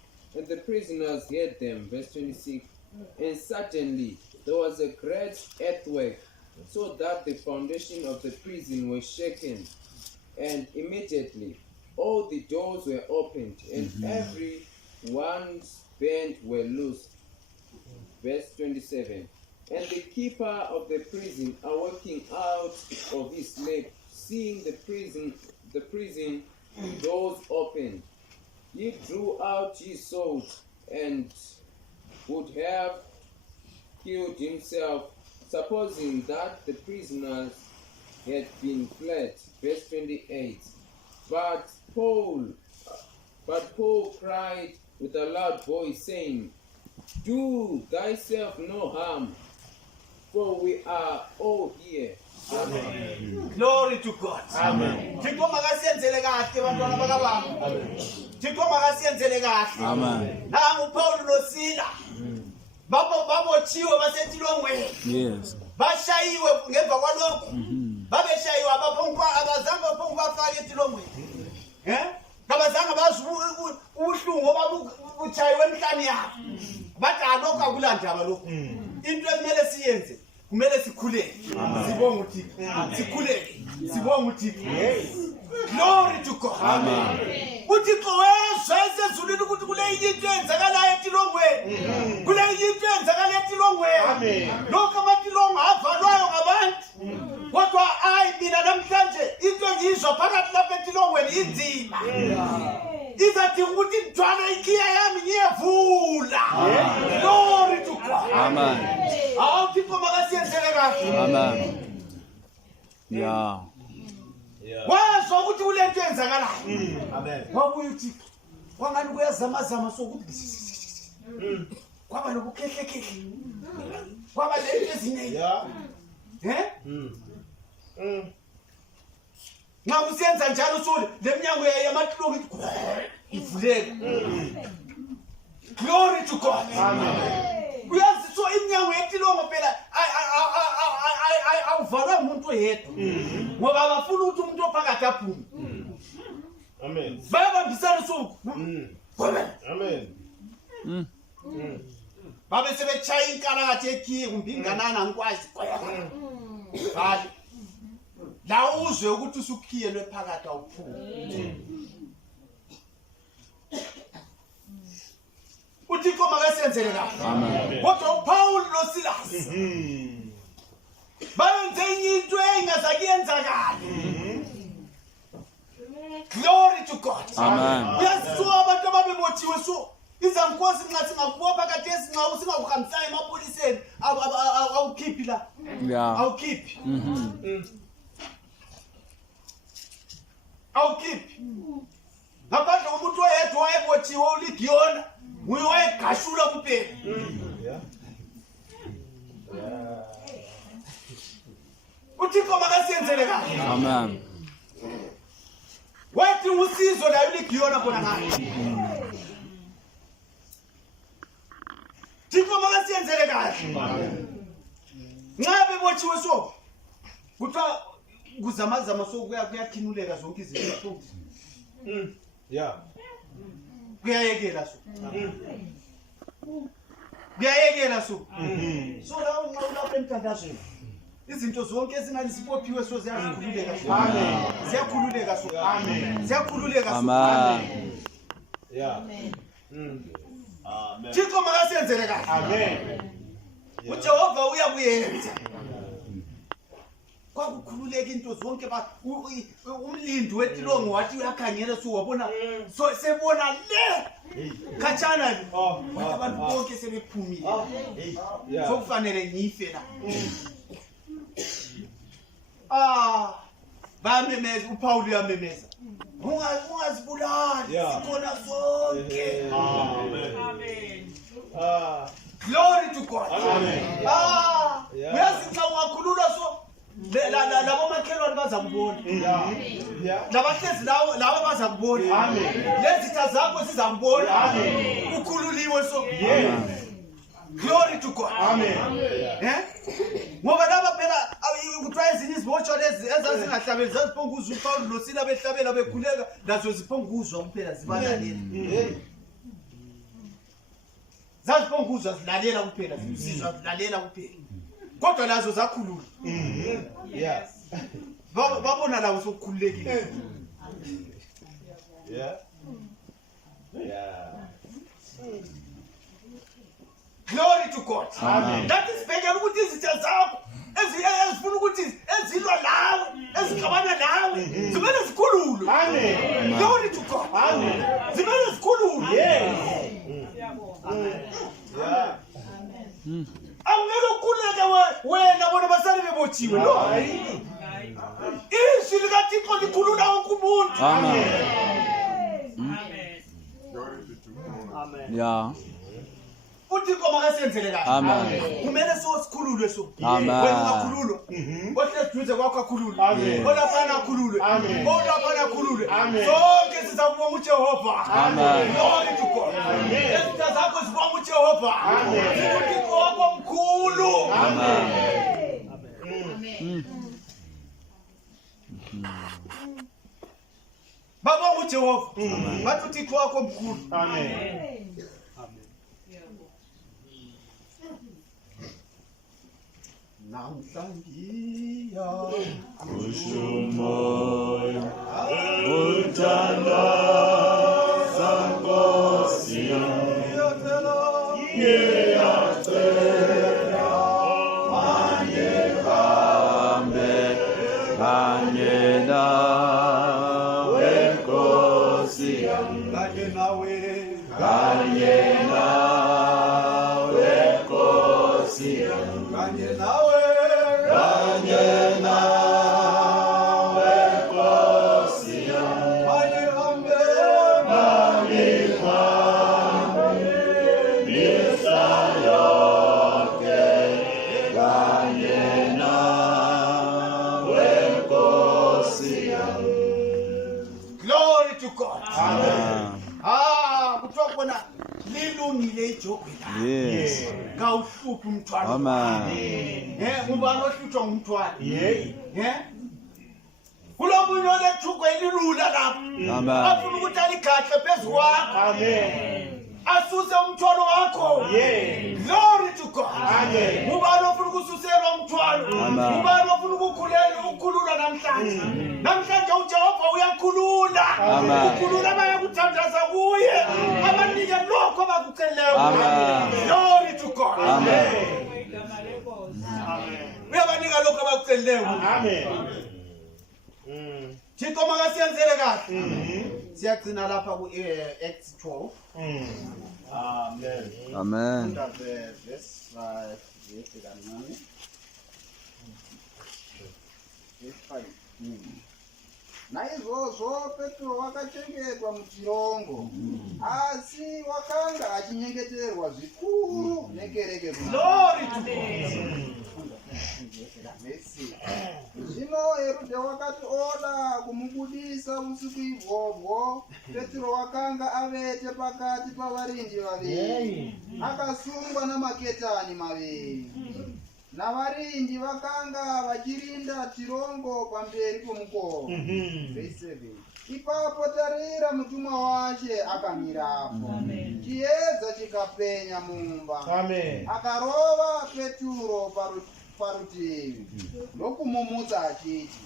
heard them. Verse 26. And suddenly there was a great earthquake, so that the foundation of the prison was shaken. And immediately all the doors were opened, and every one's band were loosed. Verse 27. And the keeper of the prison, awaking out of his sleep, seeing the prison doors opened, he drew out his sword and would have killed himself, supposing that the prisoners had been fled. Verse 28. But Paul cried with a loud voice, saying, Do thyself no harm, for we are all here. Amen. Glory to God. Amen. Thixo makasiyenzele kahle bantwana bakababa. Thixo makasiyenzele kahle. Amen. Nangu uPaul noSila. Babotshiwe basetilongweni. Yes. Bashayiwe ngemva kwalokho. Babeshayiwe abazange baphongu bafake etilongweni. Kabazange bazi ubuhlungu obabuchayiwe emhlani yabo. Bathi alokho akulandaba lokho. Into ekumele siyenze kumele sikhuleke. Sibonga uThixo. Sikhuleke. Sibonga uThixo. Glory to God. Amen. uThixo wezwe esezulwini ukuthi kule into enzakalayo etilongweni. Kule into enzakalayo etilongweni. Lokho amatilongo avalwayo ngabantu. Kodwa mina namhlanje into ngizwa phakathi lapha etilongweni inzima. Izadinga ukuthi ngithwale ikhiya yami ngiyevula. Glory to God. Amen. Awuthixo makasiyenzele kahle. Amen. Yeah. Wazwa ukuthi kulento enzakalayo. Amen. Wabuye uThixo. Wangani kuyazamazama sokuthi kwaba nobukhehlekhehle. Kwaba lento eziningi. Nxa usenza njalo usule leminyango yamatilongo ivuleka. Glory to God. Amen. Uyazi so iminyango yetilongo phela awuvalwa umuntu oyedwa. Ngoba abafuna ukuthi umuntu ophakathi aphume. Amen. Bayabambisana so. Amen. Babe sebetshaya inkalakatha ekhiye kumbe inganana ngikwazi. Hayi. La uzwe ukuthi usukhiyelwe phakathi awuphume. uThixo makasenzele kahle. Amen. Kodwa uPaul noSilas bayenze into engazakuyenzakala. Glory to God. Amen. Uyazizwa abantu ababebotshiwe so izankosi nxa singakubopha khathesi nxa usingahambisana emapoliseni awukhiphi la. Yeah. Awukhiphi. Awukhiphi. Ngaphandle komuntu oyedwa wayebotshiwe uLigiona nguye wayegashula kuphela. Uthixo makasiyenzele kahle. Amen. Wathi usizo la uLigiona khona ngapha. Thixo makasiyenzele kahle. Nxa bebotshiwe so kuthiwa kuzamazama so kuyakhimuleka zonke izinto. Yeah. Kuyayekela so. Kuyayekela so. So la nxa ulapha emthandazweni izinto zonke ezinganisibophiwe so ziyakhululeka so. Amen. Ziyakhululeka so. Amen. Ziyakhululeka so. Amen. Yeah. Amen. Thixo makasenzele kahle. Amen. uJehova uyakuyenza. Kwakukhululeka into zonke umlindi wetilongo wathi uyakhangela so wabona so sebona le khatshana abantu bonke sebephumile. So kufanele ngife la. Bamemeza uPaul uyamemeza. Ungazibulali sikhona sonke. Amen. Glory to God. Amen. Uyazi xa ungakhululwa so labo makhelwane bazakubona. Labahlezi lawo bazakubona. Amen. Lezitha zakho sizakubona. Amen. Ukhululiwe so. Yes. Glory to God. Amen. Ngoba laba phela kuthiwa ezinye izibotshwa lezi ezazingahlabeli zaziphonguza uPaul noSila behlabela bekhuleka nazo ziphonguzwa kuphela zibalalela. Zaziphonguzwa zilalela kuphela zisizwa zilalela kuphela. Kodwa nazo zakhulula. Yes. Babona lawo sokukhululekile. Yeah. Yeah. Glory to God. Amen. That is better ukuthi izitha zakho ezifuna ukuthi ezilwa nawe ezixabana nawe zimele zikhululwe. Amen. Glory to God. Amen. Zimele zikhululwe. Yes. Yeah. Angeke ukhuleke wena bona basale bebotshiwe no. Izwi likaThixo likhulula wonke umuntu. Amen. Yeah. uThixo makasenzele kahle. Amen. Kumele sikhululwe so. Amen. Wena ungakhululwa. Ohlezi kwakho akhululwe. Amen. Olaphana akhululwe. Amen. Olaphana akhululwe. Amen. Sonke sizabonga uJehova. Amen. Glory to God. Ezitha zakho zibonga uJehova. uThixo wakho mkhulu. Amen. Babonga uJehova. Bathi uThixo wakho mkhulu. Amen. Namhlangiya Kushumoya utanda sankosi yeyatela manye kambe kanye nawe nkosi kanye nawe kanye nawe nkosi kanye nawe Glory to God. Kuthiwa khona lilungile ijogwe lakho. Yes. Kawuhluphi umthwalo. Amen. Ngubani ohlutshwa ngumthwalo? Yeah. Kulomunye olethugwa elilula lapho. Amen. Afuna ukuthi aligahle phezu kwakho. Amen. Asuse umthwalo wakho. Yeah. Glory to God. Amen. Ngubani ofuna ukususelwa umthwalo? Amen. Ngubani ofuna ukukhululwa namhlanje? Namhlanje uJehova uyakhulula. Amen. Ukhulula bayakuthandaza kuye. Abanike lokho abakuceleyo. Amen. Glory to God. Amen. Uyabanika lokho abakuceleyo. Amen. Thixo makasiyenzele kahle. Siyagcina lapha ku Acts 12. Amen. Amen. Funda verse 5 yethi kancane. Verse 5. Naizvozvo Petro wakachengetwa muchirongo, asi wakanga achinyengeterwa zvikuru nekereke. Glory to Zvino Herode wakati oda kumubudisa usiku ihwohwo, Petro wakanga avete pakati pavarindi vaviri, akasungwa namaketani maviri. Navarindi vakanga vachirinda chirongo pamberi pomukova. Verse 7. Ipapo tarira mutumwa wache akamirapo, chiedza chikapenya mumba, akarova Petro parutivi ndokumumutsa achiti,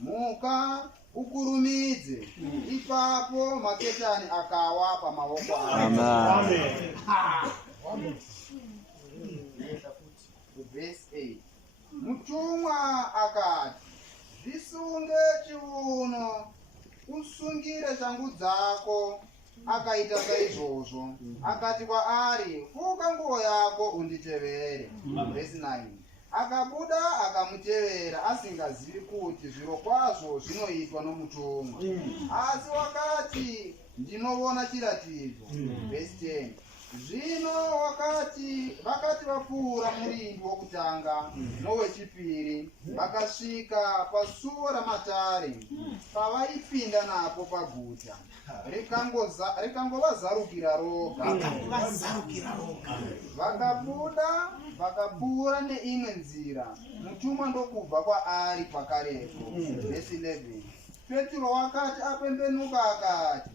muka ukurumidze. Ipapo maketani akawa pamaoko ake. Verse 8. Mutumwa akati, zvisunge chiuno, usungire shangu dzako. Akaita saizvozvo. Akati kwaari, fuka nguo yako unditevere. Verse 9. Akabuda akamutevera asingazivi kuti zviro kwazvo zvinoitwa nomutumwa. Asi wakati, ndinoona chiratidzo. Verse 10. Zvino vakati vapfuura murindi wokutanga nowechipiri, vakasvika pasuo ramatare, pavaipinda napo paguta, rikangovazarukira roga. Vakabuda vakapfuura neimwe nzira, mutumwa ndokubva kwaari pakarepo. Verse 11. Petro wakati apembenuka akati,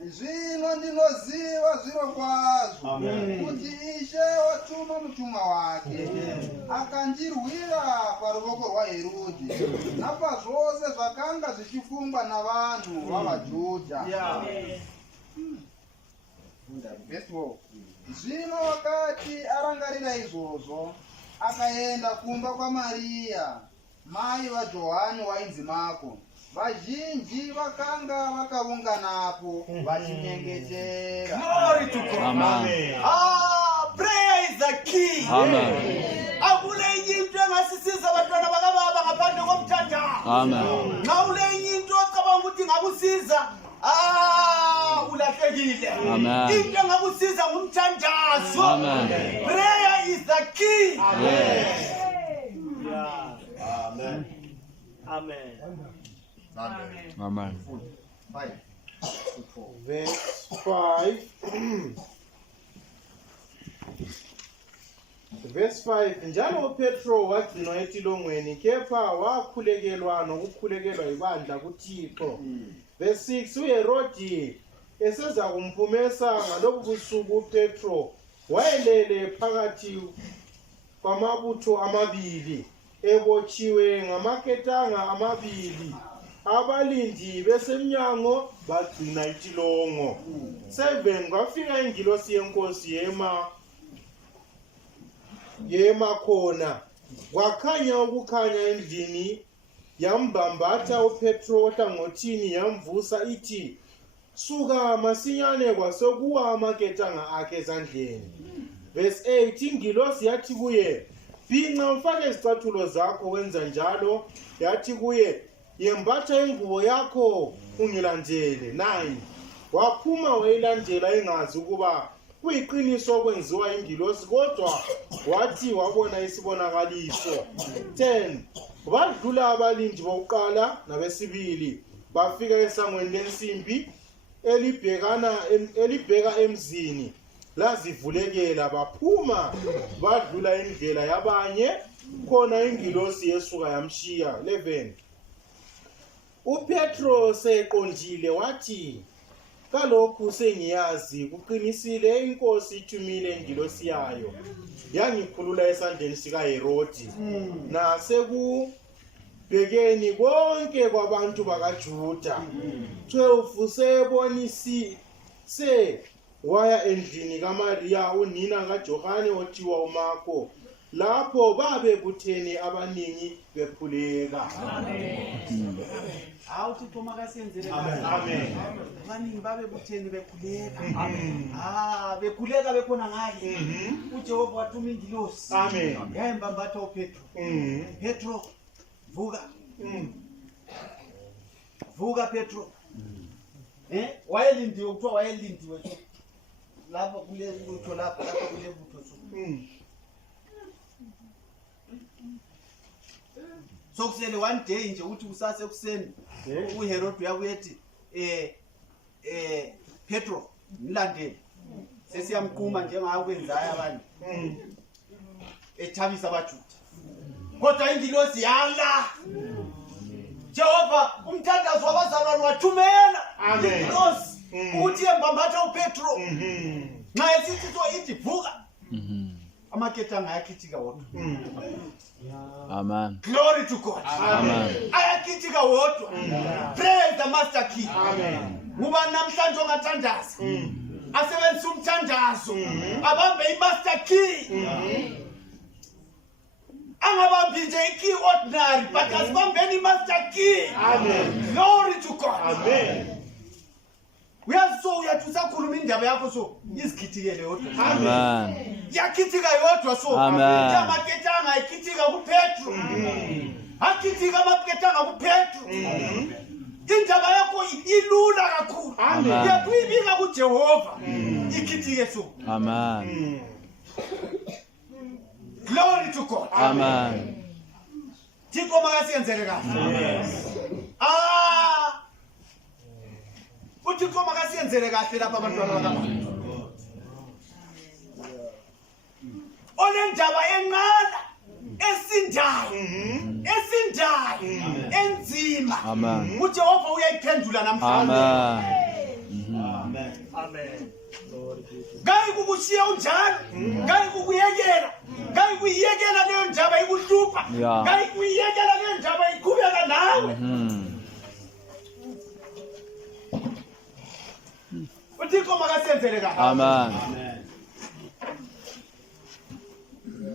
zvino ndinoziva zviro kwazvo kuti Ishe watuma mutumwa wake akandirwira paruoko rwaHerodhi napazvose zvakanga zvichifungwa navanhu vavaJudha. Zvino wakati arangarira izvozvo, akaenda kumba kwaMariya mai vaJohani wainzi Mako. Vazhinji vakanga vakaunganapo vachinyengetera. Glory to God. Amen. Prayer is the key. Amen. Akule nyinto engasisiza abantwana bakababa ngaphandle komthandazo. Amen. Nxa ule nyinto ocabanga ukuthi ngakusiza, ulahlekile. Amen. Into engakusiza ngumthandazo. Amen. Prayer is the key. Amen. Amen. 5. Verse 5. Verse 5. Njalo Petro wagcinwa etilongweni, kepha wakhulekelwa nokukhulekelwa ibandla kuThixo. Verse 6. uHerodi eseza kumphumesa ngalobu busuku Petro wayelele phakathi kwamabutho amabili, ebotshiwe ngamaketanga amabili. Abalindi besemnyango bagcina itilongo. 7. Kwafika ingilosi yenkosi yema khona, kwakhanya ukukhanya endlini, yambambatha uPetro ohlangothini, yamvusa ithi, suka masinyane. Kwasekuwa amaketanga akhe ezandleni. Verse 8. Ingilosi yathi kuye, bhinqa ufake izicathulo zakho. Wenza njalo. Yathi kuye, yembatha ingubo yakho ungilandele. 9. Waphuma wayilandela engazi ukuba kuyiqiniso okwenziwa ingilosi, kodwa wathi wabona isibonakaliso. 10. Badlula abalindi bokuqala nabesibili, bafika esangweni lensimbi elibheka emzini, lazivulekela. Baphuma badlula indlela yabanye, khona ingilosi yesuka yamshiya. 11. uPetro seqondile wathi, kalokhu sengiyazi kuqinisile inkosi ithumile ingilosi yayo yangikhulula esandleni sikaHerodi nasekubhekeni konke kwabantu bakaJuda. 12. Sebonise waya endlini kaMariya unina kaJohane othiwa uMarko, lapho babe buthene abaningi bekhuleka. Hawu Thixo makasenzele Amen. Amen. abaningi babe butheni bekhuleka. Bekhuleka bekhona ngale. uJehova wathuma ingilosi. Amen. Yayembambatha uPetro. Petro vuka. Vuka Petro. Wayelindiwe kuthiwa wayelindiwe lapha kule lutho lapha kule butho sokusele one day nje uthi kusase ekuseni uHerod uyakuyethi Petro mlandele sesiyamqhuma njengakwenzayo abantu ethabisa abaJuda kodwa ingilosi yala Jehova umthandazo wabazalwane wathumela ingilosi uthi embambatha uPetro nxa esithi ithi vuka amaketanga ayakhithika wodwa. Amen. Glory to God. Amen. Ayakhithika wodwa. Praise the master key. Amen. Ngoba namhlanje ongathandaza asebenzisa umthandazo abambe imaster key. Angabambi nje ikey ordinary but asibambeni imaster key. Amen. Glory to God. Amen. Uyaso uyathusakhuluma indaba yakho so izikhithikele yodwa. Amen. Yakhithika yodwa so. Amen. Yamaketanga ayikhithika kuPetro. Akhithika amaketanga kuPetro. Indaba yakho ilula kakhulu. Amen. Yakuyibika kuJehova. Ikhithike so. Amen. Glory to God. Amen. Thixo makasiyenzele kahle. Uthixo makasiyenzele kahle lapha abantwana bakaBaba. Olendaba enqala esindayo enzima. Amen. uJehova uyayiphendula namhlanje. Amen. Amen. Ngayi kukushiya unjalo, ngayi kukuyekela, ngayi kuyiyekela leyo ndaba ikuhlupha, Yeah. ngayi kuyiyekela leyo ndaba iqhubeka nawe. Uthixo makasenzele kahle. Amen.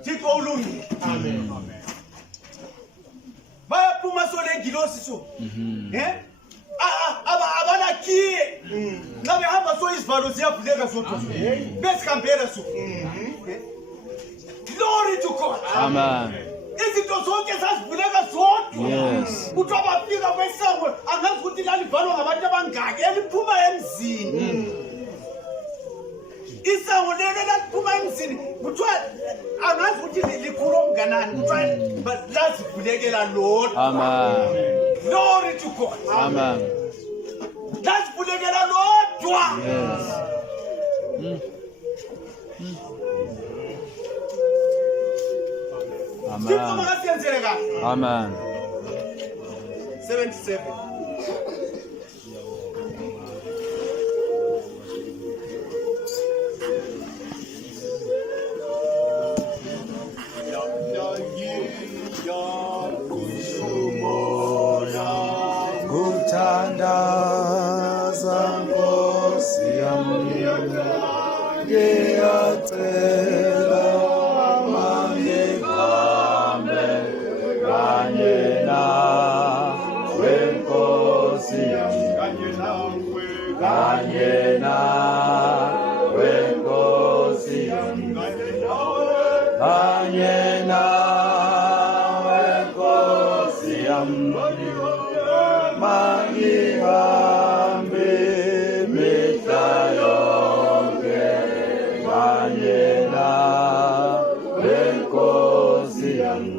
Thixo ulungile. Amen. Bayaphuma so lengilosi so. Abanakiye. Nxa behamba so izivalo ziyavuleka zodwa. Besikhambela so. Glory to God. Amen. Izinto zonke sazivuleka zodwa. Yes. Kuthi abafika kwesango angazi ukuthi lalivalwa ngabantu abangaki eliphuma emzini. Isango lelo laphuma emzini kuthiwa angazi ukuthi likhulu okunganani kuthiwa lazivulekela lodwa. Amen. Glory to God. Amen. Lazivulekela lodwa. Yes. Thixo Amen. makasiyenzele kahle. Amen. 77. Kuthandaza Nkosi yami ngiyacela mangihambe kanye nawe Nkosi yami kanye nawe Nkosi yami kanye nawe Nkosi yami mangihambe mihla yonke kanye nawe Nkosi yami